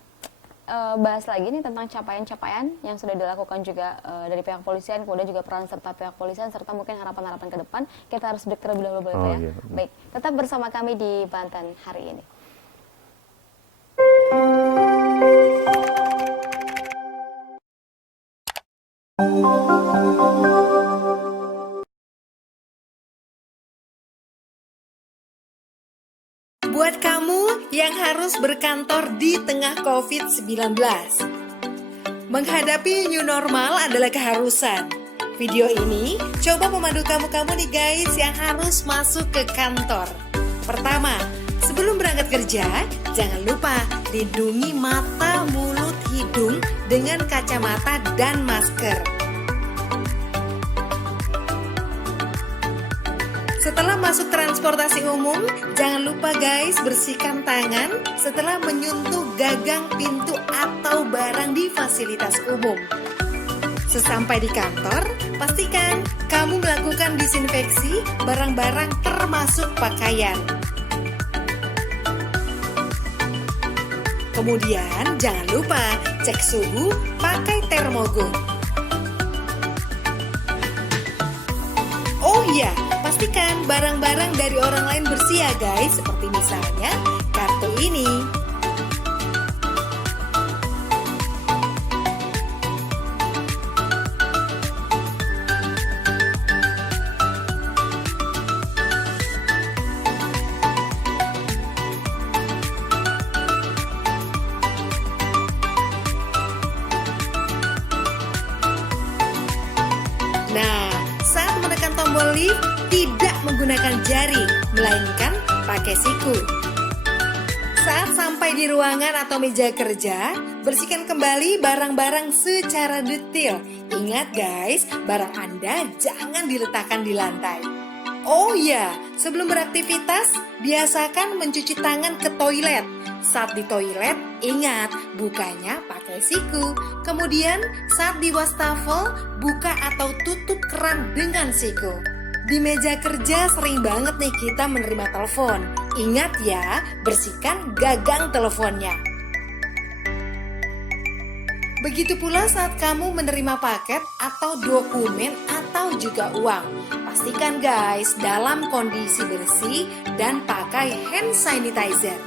bahas lagi nih tentang capaian-capaian yang sudah dilakukan juga dari pihak polisian, kemudian juga peran serta pihak polisian, serta mungkin harapan-harapan ke depan. Kita harus break terlebih dahulu boleh Pak ya? Iya. Baik, tetap bersama kami di Banten hari ini. Buat kamu yang harus berkantor di tengah COVID-19, menghadapi new normal adalah keharusan. Video ini coba memandu kamu nih guys yang harus masuk ke kantor. Pertama, sebelum berangkat kerja, jangan lupa lindungi mata, mulut, hidung dengan kacamata dan masker. Setelah masuk transportasi umum, jangan lupa guys bersihkan tangan setelah menyentuh gagang pintu atau barang di fasilitas umum. Sesampai di kantor, pastikan kamu melakukan disinfeksi barang-barang termasuk pakaian. Kemudian jangan lupa cek suhu pakai termogun. Oh iya, pastikan barang-barang dari orang lain bersih ya guys, seperti misalnya kartu ini. Nah, saat menekan tombol lift, tidak menggunakan jari, melainkan pakai siku. Saat sampai di ruangan atau meja kerja, bersihkan kembali barang-barang secara detail. Ingat guys, barang Anda jangan diletakkan di lantai. Oh iya, sebelum beraktivitas, biasakan mencuci tangan ke toilet. Saat di toilet, ingat bukanya pakai siku. Kemudian saat di wastafel, buka atau tutup keran dengan siku. Di meja kerja sering banget nih kita menerima telepon. Ingat ya, bersihkan gagang teleponnya. Begitu pula saat kamu menerima paket atau dokumen atau juga uang. Pastikan guys dalam kondisi bersih dan pakai hand sanitizer.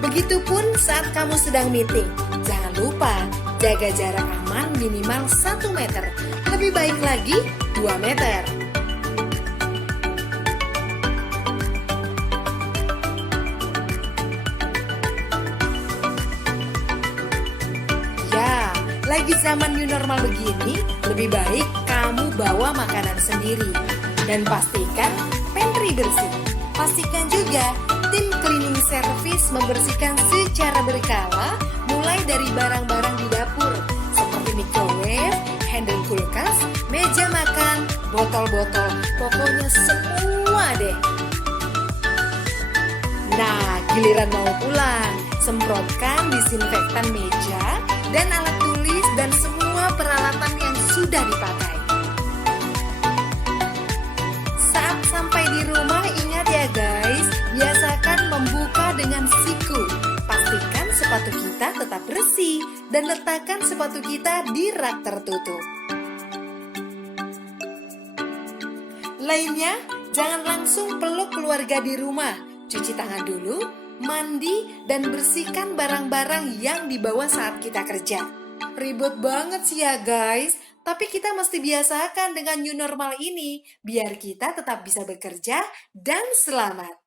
Begitupun saat kamu sedang meeting. Jangan lupa jaga jarak aman minimal 1 meter. Lebih baik lagi 2 meter. Ya, lagi zaman new normal begini, lebih baik kamu bawa makanan sendiri. Dan pastikan pantry bersih. Pastikan juga tim cleaning service membersihkan secara berkala mulai dari barang-barang di dapur seperti microwave, handle kulkas, meja makan, botol-botol, pokoknya semua deh. Nah, giliran mau pulang, semprotkan disinfektan meja dan alat tulis dan semua peralatan yang sudah dipakai. Saat sampai di rumah, ingat ya guys, biasakan membuka dengan siku. Pastikan sepatu kita tetap bersih dan letakkan sepatu kita di rak tertutup. Lainnya, jangan langsung peluk keluarga di rumah. Cuci tangan dulu, mandi, dan bersihkan barang-barang yang dibawa saat kita kerja. Ribet banget sih ya guys, tapi kita mesti biasakan dengan new normal ini, biar kita tetap bisa bekerja dan selamat.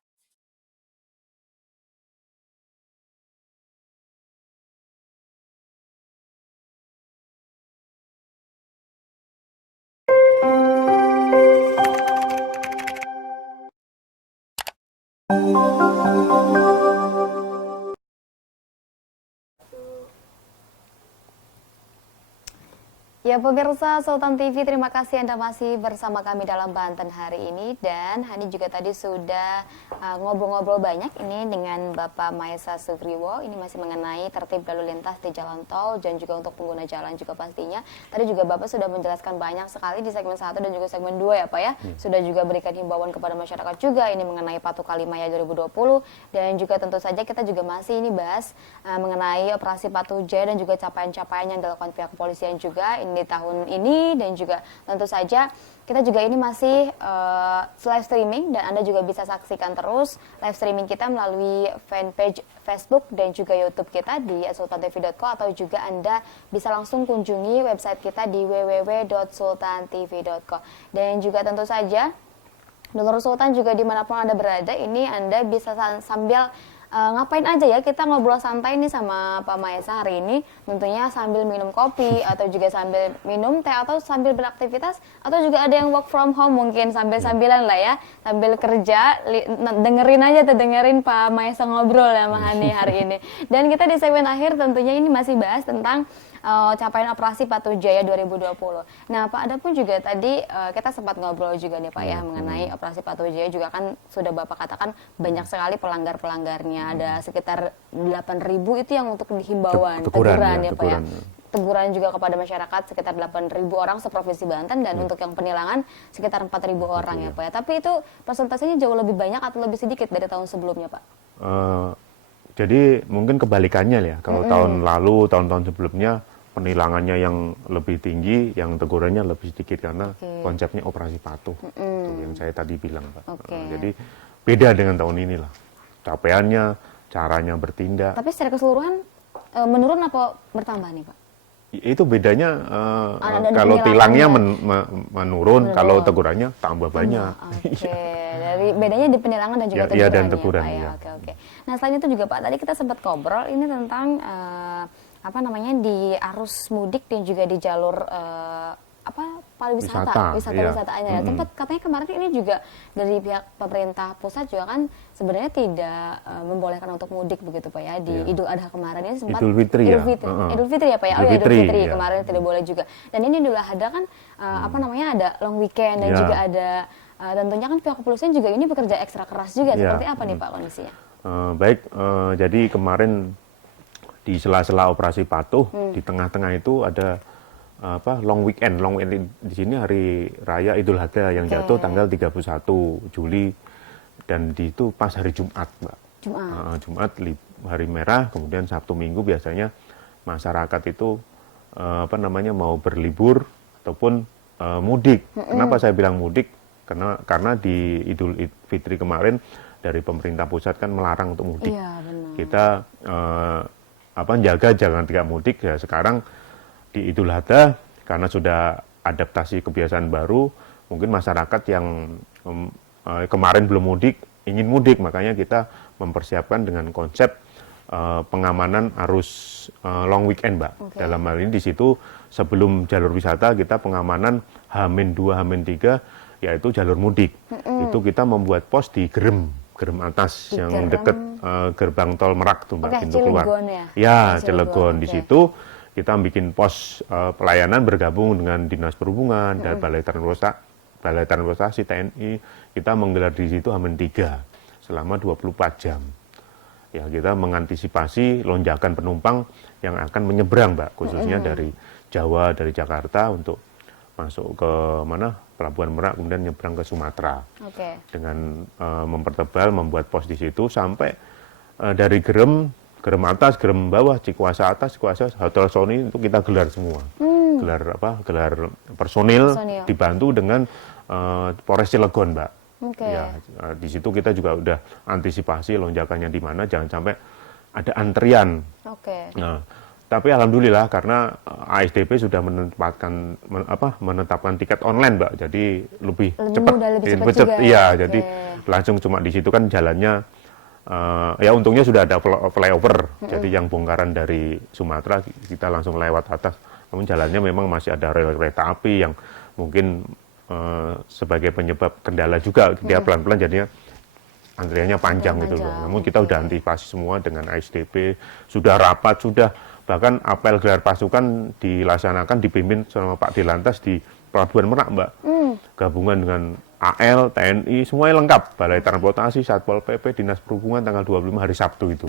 Ya pemirsa Sultan TV, terima kasih Anda masih bersama kami dalam Banten hari ini. Dan Hani juga tadi sudah ngobrol-ngobrol banyak ini dengan Bapak Maesa Sugriwo. Ini masih mengenai tertib lalu lintas di jalan tol dan juga untuk pengguna jalan juga pastinya. Tadi juga Bapak sudah menjelaskan banyak sekali di segmen 1 dan juga segmen 2 ya Pak ya. Sudah juga berikan himbauan kepada masyarakat juga ini mengenai Patuh Kalimaya 2020. Dan juga tentu saja kita juga masih ini bahas mengenai operasi Patuh Jaya dan juga capaian-capaian yang dilakukan pihak kepolisian juga di tahun ini. Dan juga tentu saja kita juga ini masih live streaming dan Anda juga bisa saksikan terus live streaming kita melalui fanpage Facebook dan juga YouTube kita di sultantv.co, atau juga Anda bisa langsung kunjungi website kita di www.sultantv.co. Dan juga tentu saja Dulur Sultan juga dimanapun Anda berada, ini Anda bisa sambil ngapain aja ya, kita ngobrol santai nih sama Pak Maesa hari ini, tentunya sambil minum kopi atau juga sambil minum teh atau sambil beraktivitas, atau juga ada yang work from home mungkin sambil-sambilan lah ya, sambil kerja, dengerin aja tuh, dengerin Pak Maesa ngobrol sama Hani hari ini. Dan kita di segmen akhir tentunya ini masih bahas tentang capaian operasi Patuh Jaya 2020. Nah Pak, ada pun juga tadi kita sempat ngobrol juga nih Pak ya mengenai operasi Patuh Jaya, juga kan sudah Bapak katakan banyak sekali pelanggar-pelanggarnya, ada sekitar 8.000 itu yang untuk himbauan, teguran ya Pak ya. Teguran juga kepada masyarakat sekitar 8.000 orang seprovinsi Banten, dan untuk yang penilangan sekitar 4.000 orang ya Pak ya. Tapi itu persentasenya jauh lebih banyak atau lebih sedikit dari tahun sebelumnya Pak? Jadi mungkin kebalikannya ya, kalau tahun lalu, tahun-tahun sebelumnya penilangannya yang lebih tinggi, yang tegurannya lebih sedikit karena konsepnya operasi patuh, itu yang saya tadi bilang Pak. Jadi beda dengan tahun ini lah, capaiannya, caranya bertindak. Tapi secara keseluruhan menurun apa bertambah nih Pak? Itu bedanya kalau tilangnya menurun, kalau tegurannya tambah banyak. Dari bedanya di penilangan dan juga teguran. Iya, dan teguran. Ya. Oke. Nah selain itu juga Pak, tadi kita sempat ngobrol ini tentang apa namanya, di arus mudik dan juga di jalur wisatanya. Tempat katanya kemarin ini juga dari pihak pemerintah pusat juga kan sebenarnya tidak membolehkan untuk mudik begitu Pak ya, di Idul Adha kemarin ini sempat Idul Fitri ya Pak ya. Idul Fitri kemarin tidak boleh juga. Dan ini Idul Adha kan apa namanya, ada long weekend dan juga ada tentunya kan pihak kepolisian juga ini bekerja ekstra keras juga. Seperti apa nih Pak kondisinya? Jadi kemarin di sela-sela operasi patuh, di tengah-tengah itu ada long weekend di sini hari raya Idul Adha yang jatuh tanggal 31 Juli dan itu pas hari Jumat, Mbak. Jumat hari merah, kemudian Sabtu Minggu biasanya masyarakat itu mau berlibur ataupun mudik. Kenapa saya bilang mudik? Karena di Idul Fitri kemarin dari pemerintah pusat kan melarang untuk mudik. Iya, benar. Kita jaga jangan tidak mudik ya. Sekarang di Idul Adha karena sudah adaptasi kebiasaan baru, mungkin masyarakat yang kemarin belum mudik ingin mudik, makanya kita mempersiapkan dengan konsep pengamanan arus long weekend, Mbak. Dalam hal ini di situ sebelum jalur wisata kita pengamanan H-2, H-3 yaitu jalur mudik. Itu kita membuat pos di Gerem atas yang dekat gerbang tol Merak tuh, Mbak, pintu keluar. Ya, Cilegon. Di situ kita bikin pos pelayanan bergabung dengan Dinas Perhubungan dan Balai Transportasi TNI. Kita menggelar di situ H-3 selama 24 jam. Ya, kita mengantisipasi lonjakan penumpang yang akan menyeberang, Mbak, khususnya dari Jawa, dari Jakarta untuk masuk ke Pelabuhan Merak, kemudian nyebrang ke Sumatera. Dengan membuat pos di situ sampai dari Gerem atas, Gerem bawah, Cikuasa atas, Cikuasa, Hotel Sony itu kita gelar semua. Gelar personil dibantu dengan Polres Cilegon, Mbak. Ya, di situ kita juga udah antisipasi lonjakannya di mana, jangan sampai ada antrian. Nah, tapi alhamdulillah karena ASDP sudah menetapkan tiket online, Mbak, jadi lebih cepat. Iya, jadi langsung cuma di situ kan jalannya. Ya untungnya sudah ada flyover, jadi yang bongkaran dari Sumatera kita langsung lewat atas. Namun jalannya memang masih ada rel kereta api yang mungkin sebagai penyebab kendala juga, dia pelan-pelan jadinya antriannya panjang gitu loh. Namun kita udah antisipasi semua dengan ASDP, sudah rapat, sudah bahkan apel gelar pasukan dilaksanakan dipimpin sama Pak Dirlantas di Pelabuhan Merak, Mbak. Gabungan dengan AL, TNI, semuanya lengkap. Balai Transportasi, Satpol PP, Dinas Perhubungan tanggal 25 hari Sabtu itu.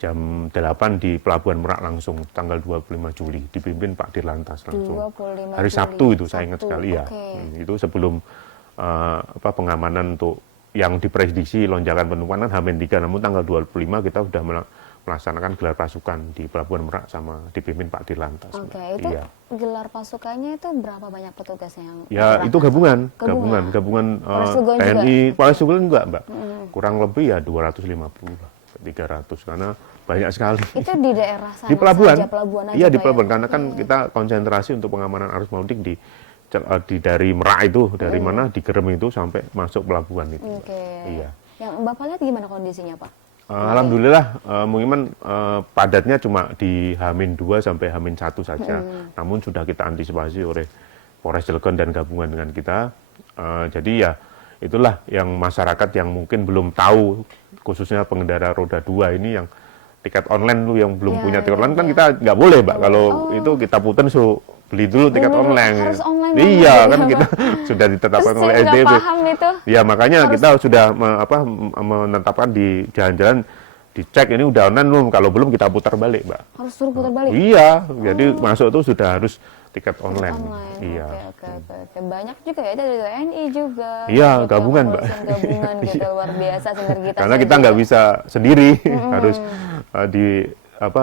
Jam 8 di Pelabuhan Merak langsung tanggal 25 Juli dipimpin Pak Dirlantas langsung. Hari Sabtu itu saya ingat sekali ya. Itu sebelum pengamanan untuk yang diprediksi lonjakan penumpang kan H-3, namun tanggal 25 kita sudah melaksanakan gelar pasukan di Pelabuhan Merak sama dipimpin Pak Dirlantas. Itu gelar pasukannya itu berapa banyak petugasnya yang? Ya itu gabungan TNI, Polres Cilegon juga, Mbak. Kurang lebih ya 250 lah, 300 karena banyak sekali. Itu di daerah sana di pelabuhan. Iya, di pelabuhan karena kan kita konsentrasi untuk pengamanan arus mudik dari Merak itu, dari mana di Gerem itu sampai masuk pelabuhan itu. Iya. Yang Bapak lihat gimana kondisinya, Pak? Alhamdulillah, mungkin padatnya cuma di H-2 sampai H-1 saja. Namun sudah kita antisipasi oleh Polres Cilegon dan gabungan dengan kita. Jadi ya itulah yang masyarakat yang mungkin belum tahu, khususnya pengendara roda 2 ini yang tiket online tuh yang belum punya tiket online kan kita nggak boleh, Mbak. Kalau itu kita putar beli dulu tiket online. Harus online. Iya kan kita sudah ditetapkan oleh SDB. Ya makanya kita sudah menetapkan di jalan-jalan dicek ini udah online belum. Kalau belum kita putar balik, Mbak. Harus suruh putar balik. Iya, jadi masuk itu sudah harus tiket online. Iya. Oke. Banyak juga ya dari TNI juga. Iya, gabungan, Mbak. Gabungan gitu luar biasa sinergitas. Karena kita nggak bisa sendiri, harus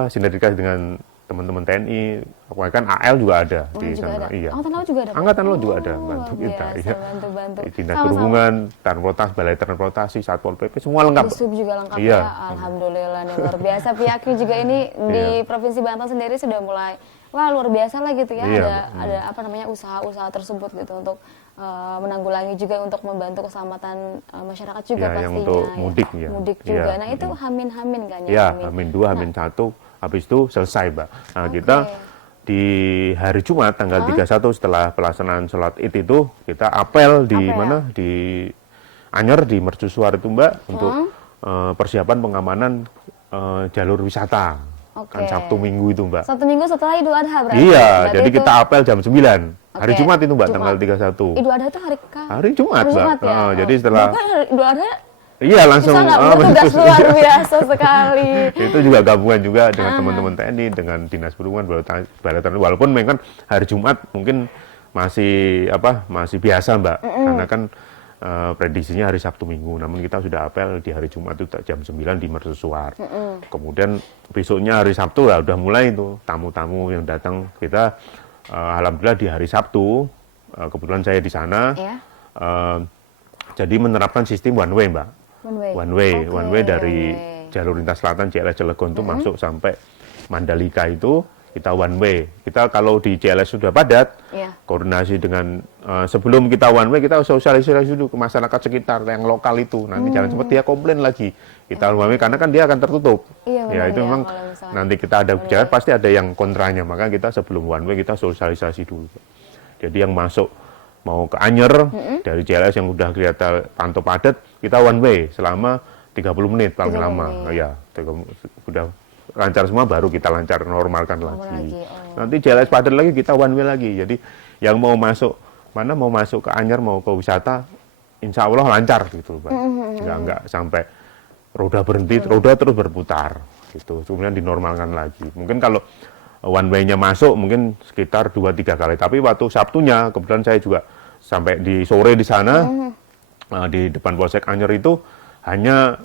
sinergitas dengan teman-teman TNI, kan AL juga ada di sana. Iya. Angkatan Laut juga ada. Angkatan Laut juga ada bantu kita. Iya. Bantu. Dinas Perhubungan, Transportasi, Balai Transportasi, Satpol PP semua lengkap. Disub juga lengkap iya. Ya. Alhamdulillah nih luar biasa. Pihaknya juga ini di Provinsi Banten sendiri sudah mulai luar biasa lah gitu ya. Iya. Ada usaha-usaha tersebut gitu untuk menanggulangi juga untuk membantu keselamatan masyarakat juga pastinya. Yang untuk mudik ya. Mudik juga. Nah, itu Hamin-Hamin kan ya. Iya, Hamin 2, Hamin 1. Habis itu selesai, Mbak. Nah, kita di hari Jumat tanggal 31 setelah pelaksanaan sholat Id itu kita apel di mana? Di Anyer di Mercusuar itu, Mbak, untuk persiapan pengamanan jalur wisata. Kan Sabtu Minggu itu, Mbak. Sabtu Minggu setelah Idul Adha berarti. Iya, jadi kita apel jam 9. Hari Jumat itu, Mbak, tanggal 31. Idul Adha itu hari Jumat, Mbak. Ya? Jadi setelah Bapak Idul Adha Iya langsung. Bisa nggak bertugas luar biasa sekali. Itu juga gabungan juga dengan teman-teman TNI, dengan Dinas Perhubungan, walaupun memang kan hari Jumat mungkin masih biasa Mbak, karena kan prediksinya hari Sabtu Minggu, namun kita sudah apel di hari Jumat itu jam 9 di Mercusuar. Kemudian besoknya hari Sabtu ya udah mulai itu tamu-tamu yang datang kita, alhamdulillah di hari Sabtu kebetulan saya di sana, jadi menerapkan sistem one way Mbak. One way dari jalur lintas selatan CLS Cilegon itu masuk sampai Mandalika itu kita one way. Kita kalau di CLS sudah padat, koordinasi dengan sebelum kita one way kita sosialisasi dulu ke masyarakat sekitar yang lokal itu. Nanti jangan sempat dia komplain lagi. Kita one way karena kan dia akan tertutup. Ya itu memang nanti kita ada bicara pasti ada yang kontranya. Maka kita sebelum one way kita sosialisasi dulu. Jadi yang masuk mau ke Anyer dari CLS yang udah kelihatan pantau padat, kita one way selama 30 menit paling lama. Ya, udah lancar semua baru kita lancar normalkan lagi. Nanti CLS padat lagi kita one way lagi. Jadi yang mau masuk mau masuk ke Anyer mau ke wisata, insya Allah lancar gitu, Pak. Enggak sampai roda berhenti, roda terus berputar gitu. Kemudian dinormalkan lagi. Mungkin kalau one way-nya masuk mungkin sekitar 2-3 kali. Tapi waktu Sabtunya kebetulan saya juga sampai di sore di sana di depan Polsek Anyer itu hanya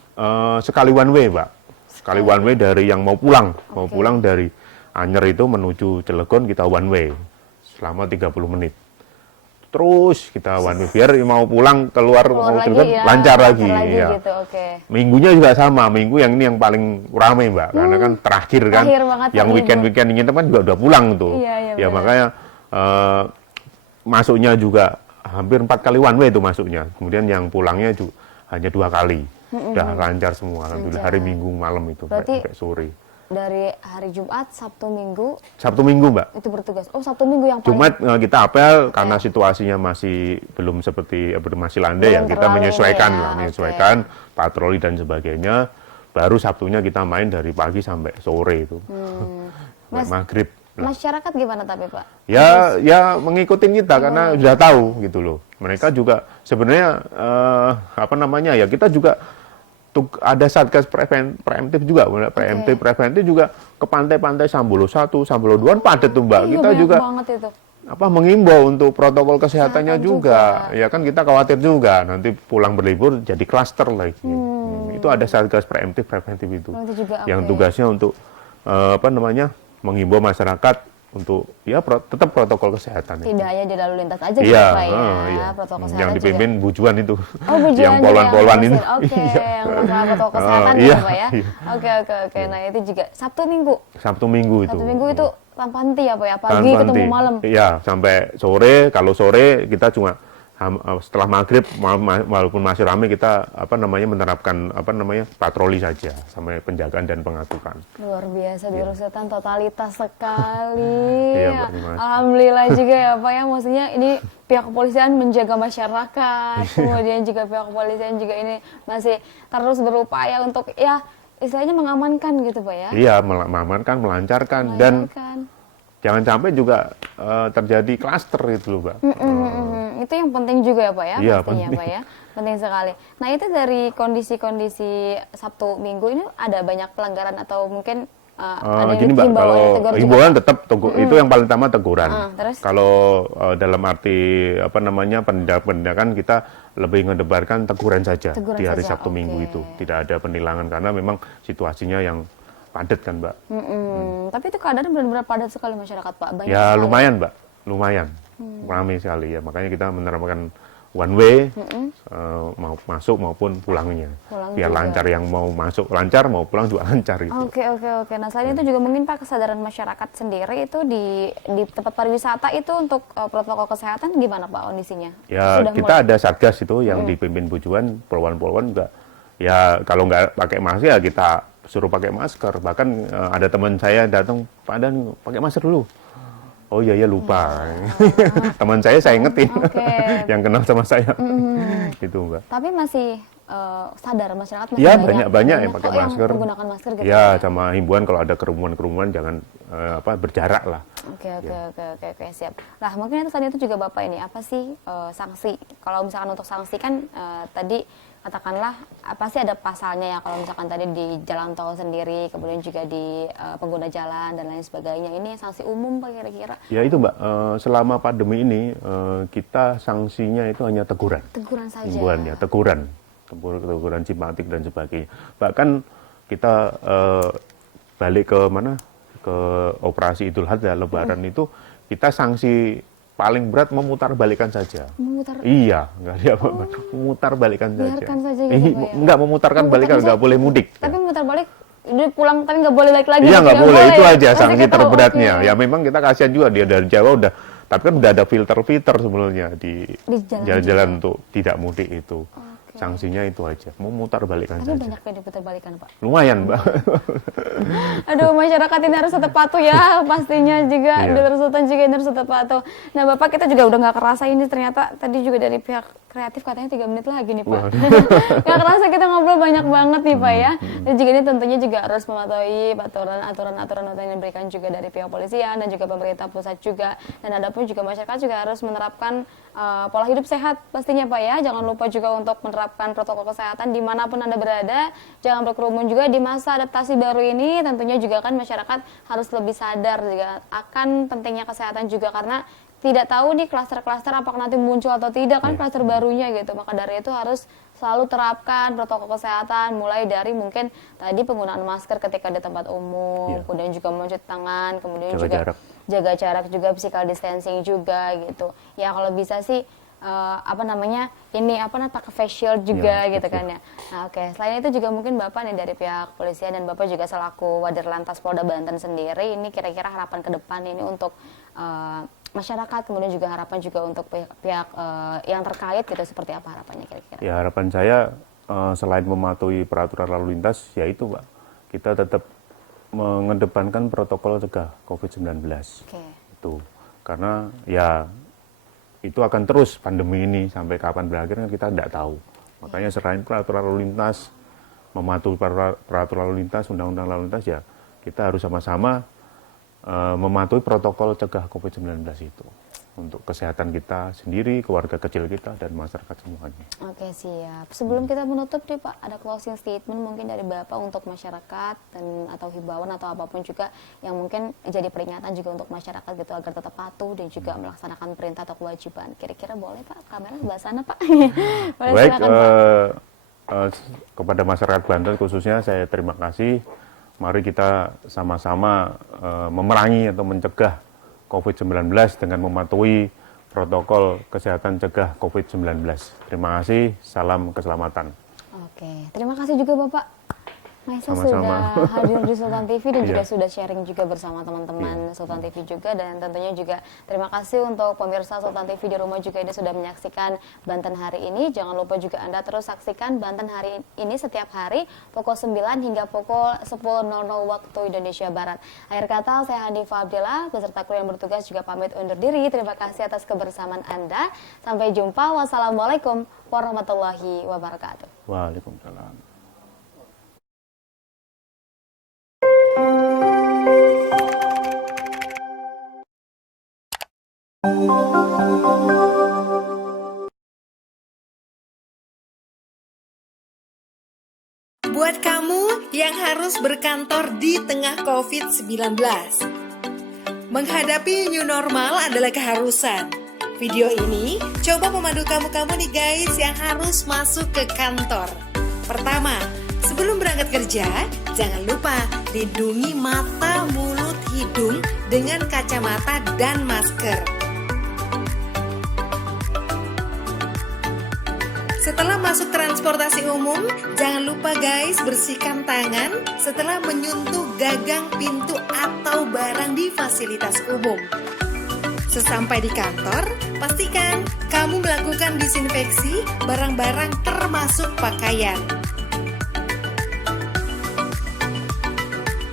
sekali one way, Pak. Sekali one way dari yang mau pulang dari Anyer itu menuju Cilegon kita one way selama 30 menit. Terus kita one way biar mau pulang keluar mau Cilegon lancar lagi. Ya. Gitu, Minggunya juga sama, minggu yang ini yang paling ramai Mbak, karena kan terakhir kan yang weekend ini teman juga udah pulang tuh. Ya makanya masuknya juga hampir 4 kali one way itu masuknya. Kemudian yang pulangnya juga hanya 2 kali. Udah lancar semua. Alhamdulillah hari Minggu malam itu sampai sore. Dari hari Jumat, Sabtu Minggu, Mbak. Itu bertugas. Oh, Sabtu Minggu yang paling... Jumat kita apel karena situasinya masih belum seperti masih landai ya. Kita menyesuaikan patroli dan sebagainya. Baru Sabtunya kita main dari pagi sampai sore itu. Maghrib. Masyarakat gimana tapi Pak? Ya mengikuti kita karena sudah tahu gitu loh. Mereka juga sebenarnya ya kita juga ada satgas preventif juga, preventif juga ke pantai-pantai Sambolo 1, Sambolo 2 padat tuh Mbak. Kita juga mengimbau untuk protokol kesehatannya juga. Ya kan kita khawatir juga nanti pulang berlibur jadi klaster lagi. Itu ada satgas preventif itu. Yang tugasnya untuk menghimbau masyarakat untuk tetap protokol kesehatan. Tidak hanya di lalu lintas aja gitu Pak ya. Protokol kesehatan yang dipimpin Bujuan itu. Bujuan yang polwan ini. Yang masalah protokol kesehatan gitu Pak ya. Oke. Nah, itu juga Sabtu Minggu itu tanpa henti ya Pak ya. Pagi ketemu malam. Iya, sampai sore. Kalau sore kita cuma setelah maghrib walaupun masih ramai kita menerapkan patroli saja sampai penjagaan dan pengaturan. Luar biasa di Rusatan totalitas sekali. Alhamdulillah juga ya Pak ya, maksudnya ini pihak kepolisian menjaga masyarakat, kemudian juga pihak kepolisian juga ini masih terus berupaya untuk istilahnya mengamankan gitu Pak ya. Iya, mengamankan, melancarkan. Dan jangan sampai juga terjadi klaster gitu loh Pak. Itu yang penting juga ya Pak ya, pastinya penting. Pak ya. Penting sekali. Nah itu dari kondisi-kondisi Sabtu Minggu ini ada banyak pelanggaran atau mungkin ada gini Mbak, kalau himbauan tetap itu yang paling utama teguran. Kalau dalam arti penindakan kita lebih mendebarkan teguran saja di hari Sabtu Minggu itu. Tidak ada penilangan karena memang situasinya yang padat kan Mbak. Tapi itu keadaan benar-benar padat sekali masyarakat Pak. Banyak ya sekali. Lumayan Mbak, lumayan. Ramai sekali ya. Makanya kita menerapkan one way, mau masuk maupun pulangnya. Biar juga lancar, yang mau masuk lancar, mau pulang juga lancar gitu. Oke. Nah selain itu juga mungkin Pak kesadaran masyarakat sendiri itu di tempat pariwisata itu untuk protokol kesehatan gimana Pak kondisinya? Ya kita ada satgas itu yang dipimpin Bujuan, polwan juga. Ya kalau nggak pakai masker ya kita suruh pakai masker. Bahkan ada teman saya datang, Pak Dan pakai masker dulu. Oh iya lupa. Teman saya ingetin yang kenal sama saya. Gitu Mbak. Tapi masih sadar masyarakat masih Ya, banyak yang pakai kok masker. yang menggunakan masker gitu. Ya, sama himbauan kalau ada kerumunan jangan berjarak lah. Oke, siap. Nah, mungkin selain itu juga Bapak ini apa sih sanksi? Kalau misalkan untuk sanksi kan tadi katakanlah pasti ada pasalnya ya kalau misalkan tadi di jalan tol sendiri, kemudian juga di pengguna jalan dan lain sebagainya. Ini sanksi umum Pak kira-kira? Ya itu Mbak, selama pandemi ini kita sanksinya itu hanya teguran. Teguran saja. Himbauannya teguran simpatik dan sebagainya. Bahkan kita balik ke mana? Ke operasi Idul Adha Lebaran itu kita sanksi paling berat memutarbalikkan saja. Iya, nggak ada apa-apa. Memutarbalikkan saja. Biarkan saja gitu, Pak, ya? Nggak memutarkan balikan, nggak boleh mudik. Tapi memutar balik, dia pulang tapi nggak boleh balik lagi. Iya, nggak boleh. Itu aja Pasti sanksi kita, terberatnya. oke. Ya memang kita kasihan juga dia dari Jawa udah, tapi kan udah ada filter sebenarnya di jalan-jalan untuk tidak mudik itu. Sanksinya itu aja, memutarbalikkan Tapi saja. banyak yang diputar balikan Pak. Lumayan, Mbak. Aduh, masyarakat ini harus tetap patuh ya, pastinya juga Iya. Dulur Sultan juga ini harus tetap patuh. Nah Bapak, kita juga udah nggak kerasa ini ternyata tadi juga dari pihak kreatif katanya 3 menit lagi nih Pak. Nggak kerasa kita ngobrol banyak banget nih Pak ya. Dan juga ini tentunya juga harus mematuhi aturan-aturan yang diberikan juga dari pihak polisian dan juga pemerintah pusat juga. Dan adapun juga masyarakat juga harus menerapkan pola hidup sehat pastinya Pak ya. Jangan lupa juga untuk menerapkan protokol kesehatan dimanapun Anda berada. Jangan berkerumun juga di masa adaptasi baru ini. Tentunya juga kan masyarakat harus lebih sadar juga akan pentingnya kesehatan juga, karena tidak tahu nih klaster-klaster apakah nanti muncul atau tidak kan klaster barunya gitu. Maka dari itu harus selalu terapkan protokol kesehatan, mulai dari mungkin tadi penggunaan masker ketika di tempat umum, kemudian juga mencuci tangan, kemudian jaga jarak juga, physical distancing juga gitu. Ya kalau bisa sih pakai face shield juga gitu kan ya. Nah, oke. Selain itu juga mungkin Bapak nih dari pihak polisian dan Bapak juga selaku Wadir Lantas Polda Banten sendiri, ini kira-kira harapan ke depan ini untuk masyarakat, kemudian juga harapan juga untuk pihak yang terkait gitu, seperti apa harapannya kira-kira? Ya harapan saya selain mematuhi peraturan lalu lintas, yaitu Pak, kita tetap mengedepankan protokol cegah COVID-19. Itu karena ya itu akan terus pandemi ini sampai kapan berakhirnya kita tidak tahu. Makanya selain peraturan lalu lintas, mematuhi peraturan lalu lintas, undang-undang lalu lintas, ya kita harus sama-sama mematuhi protokol cegah COVID-19 itu untuk kesehatan kita sendiri, keluarga kecil kita, dan masyarakat semuanya. Oke, siap. Sebelum kita menutup nih Pak, ada closing statement mungkin dari Bapak untuk masyarakat dan atau himbauan atau apapun juga yang mungkin jadi peringatan juga untuk masyarakat gitu agar tetap patuh dan juga melaksanakan perintah atau kewajiban. Kira-kira boleh Pak? Kamera sebelah sana Pak. Boleh. Baik, silakan, Pak. kepada masyarakat Banten khususnya saya terima kasih. Mari kita sama-sama memerangi atau mencegah COVID-19 dengan mematuhi protokol kesehatan cegah COVID-19. Terima kasih, salam keselamatan. Oke, terima kasih juga Bapak Maisa Sama-sama. sudah hadir di Sultan TV dan juga Iya. sudah sharing juga bersama teman-teman Sultan TV juga, dan tentunya juga terima kasih untuk pemirsa Sultan TV di rumah juga ini sudah menyaksikan Banten hari ini. Jangan lupa juga Anda terus saksikan Banten hari ini setiap hari pukul 9 hingga pukul 10.00 waktu Indonesia Barat. Akhir kata, saya Hanifah Abdillah beserta kru yang bertugas juga pamit undur diri. Terima kasih atas kebersamaan Anda. Sampai jumpa. Wassalamualaikum warahmatullahi wabarakatuh. Waalaikumsalam. Buat kamu yang harus berkantor di tengah COVID-19, menghadapi new normal adalah keharusan. Video ini coba memandu kamu nih guys yang harus masuk ke kantor. Pertama, sebelum berangkat kerja, jangan lupa lindungi mata, mulut, hidung dengan kacamata dan masker. Setelah masuk transportasi umum, jangan lupa guys bersihkan tangan setelah menyentuh gagang pintu atau barang di fasilitas umum. Sesampai di kantor, pastikan kamu melakukan disinfeksi barang-barang termasuk pakaian.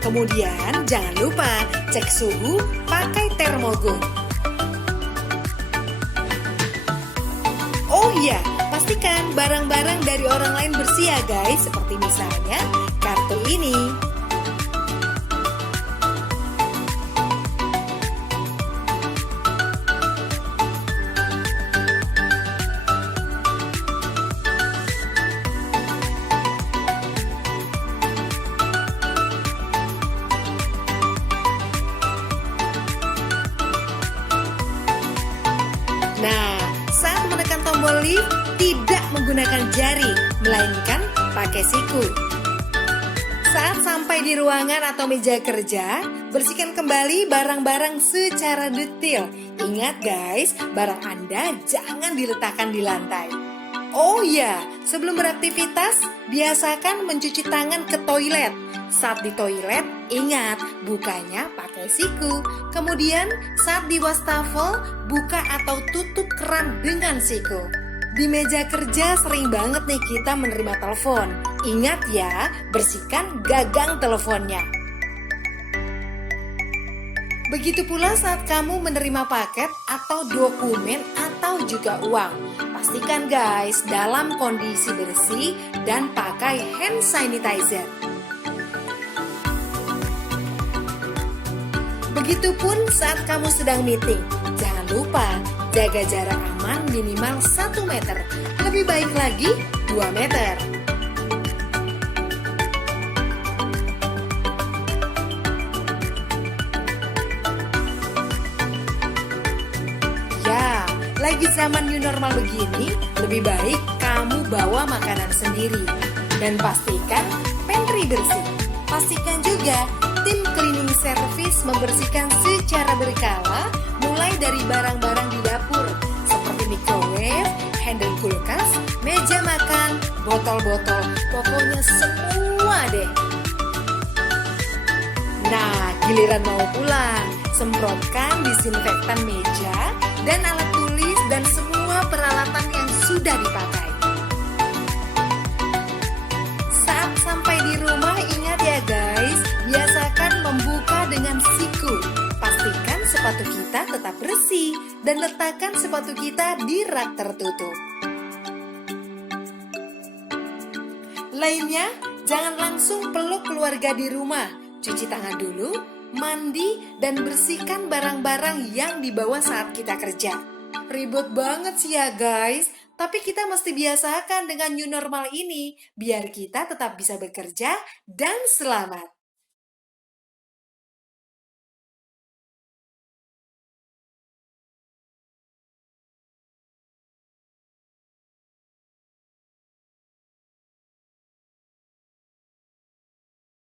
Kemudian jangan lupa cek suhu pakai termogun. Oh iya, pastikan barang-barang dari orang lain bersih ya guys, seperti misalnya kartu ini. Nah, saat menekan tombol lift, tidak menggunakan jari, melainkan pakai siku. Saat sampai di ruangan atau meja kerja, bersihkan kembali barang-barang secara detail. Ingat guys, barang Anda jangan diletakkan di lantai. Oh ya, sebelum beraktivitas, biasakan mencuci tangan ke toilet. Saat di toilet, ingat bukanya pakai siku. Kemudian saat di wastafel, buka atau tutup keran dengan siku. Di meja kerja sering banget nih kita menerima telepon. Ingat ya, bersihkan gagang teleponnya. Begitu pula saat kamu menerima paket atau dokumen atau juga uang. Pastikan guys dalam kondisi bersih dan pakai hand sanitizer. Begitupun saat kamu sedang meeting. Jangan lupa jaga jarak aman minimal 1 meter. Lebih baik lagi 2 meter. Ya, lagi zaman new normal begini, lebih baik kamu bawa makanan sendiri. Dan pastikan pantry bersih. Pastikan juga tim cleaning service membersihkan secara berkala, mulai dari barang-barang di dapur seperti microwave, handle kulkas, meja makan, botol-botol, pokoknya semua deh. Nah, giliran mau pulang, semprotkan disinfektan meja dan alat tulis dan semua peralatan yang sudah dipakai. Saat sampai di rumah, ingat ya guys, biasakan membuka dengan siku. Pastikan sepatu kita tetap bersih dan letakkan sepatu kita di rak tertutup. Lainnya, jangan langsung peluk keluarga di rumah. Cuci tangan dulu, mandi, dan bersihkan barang-barang yang dibawa saat kita kerja. Ribet banget sih ya guys, tapi kita mesti biasakan dengan new normal ini biar kita tetap bisa bekerja dan selamat.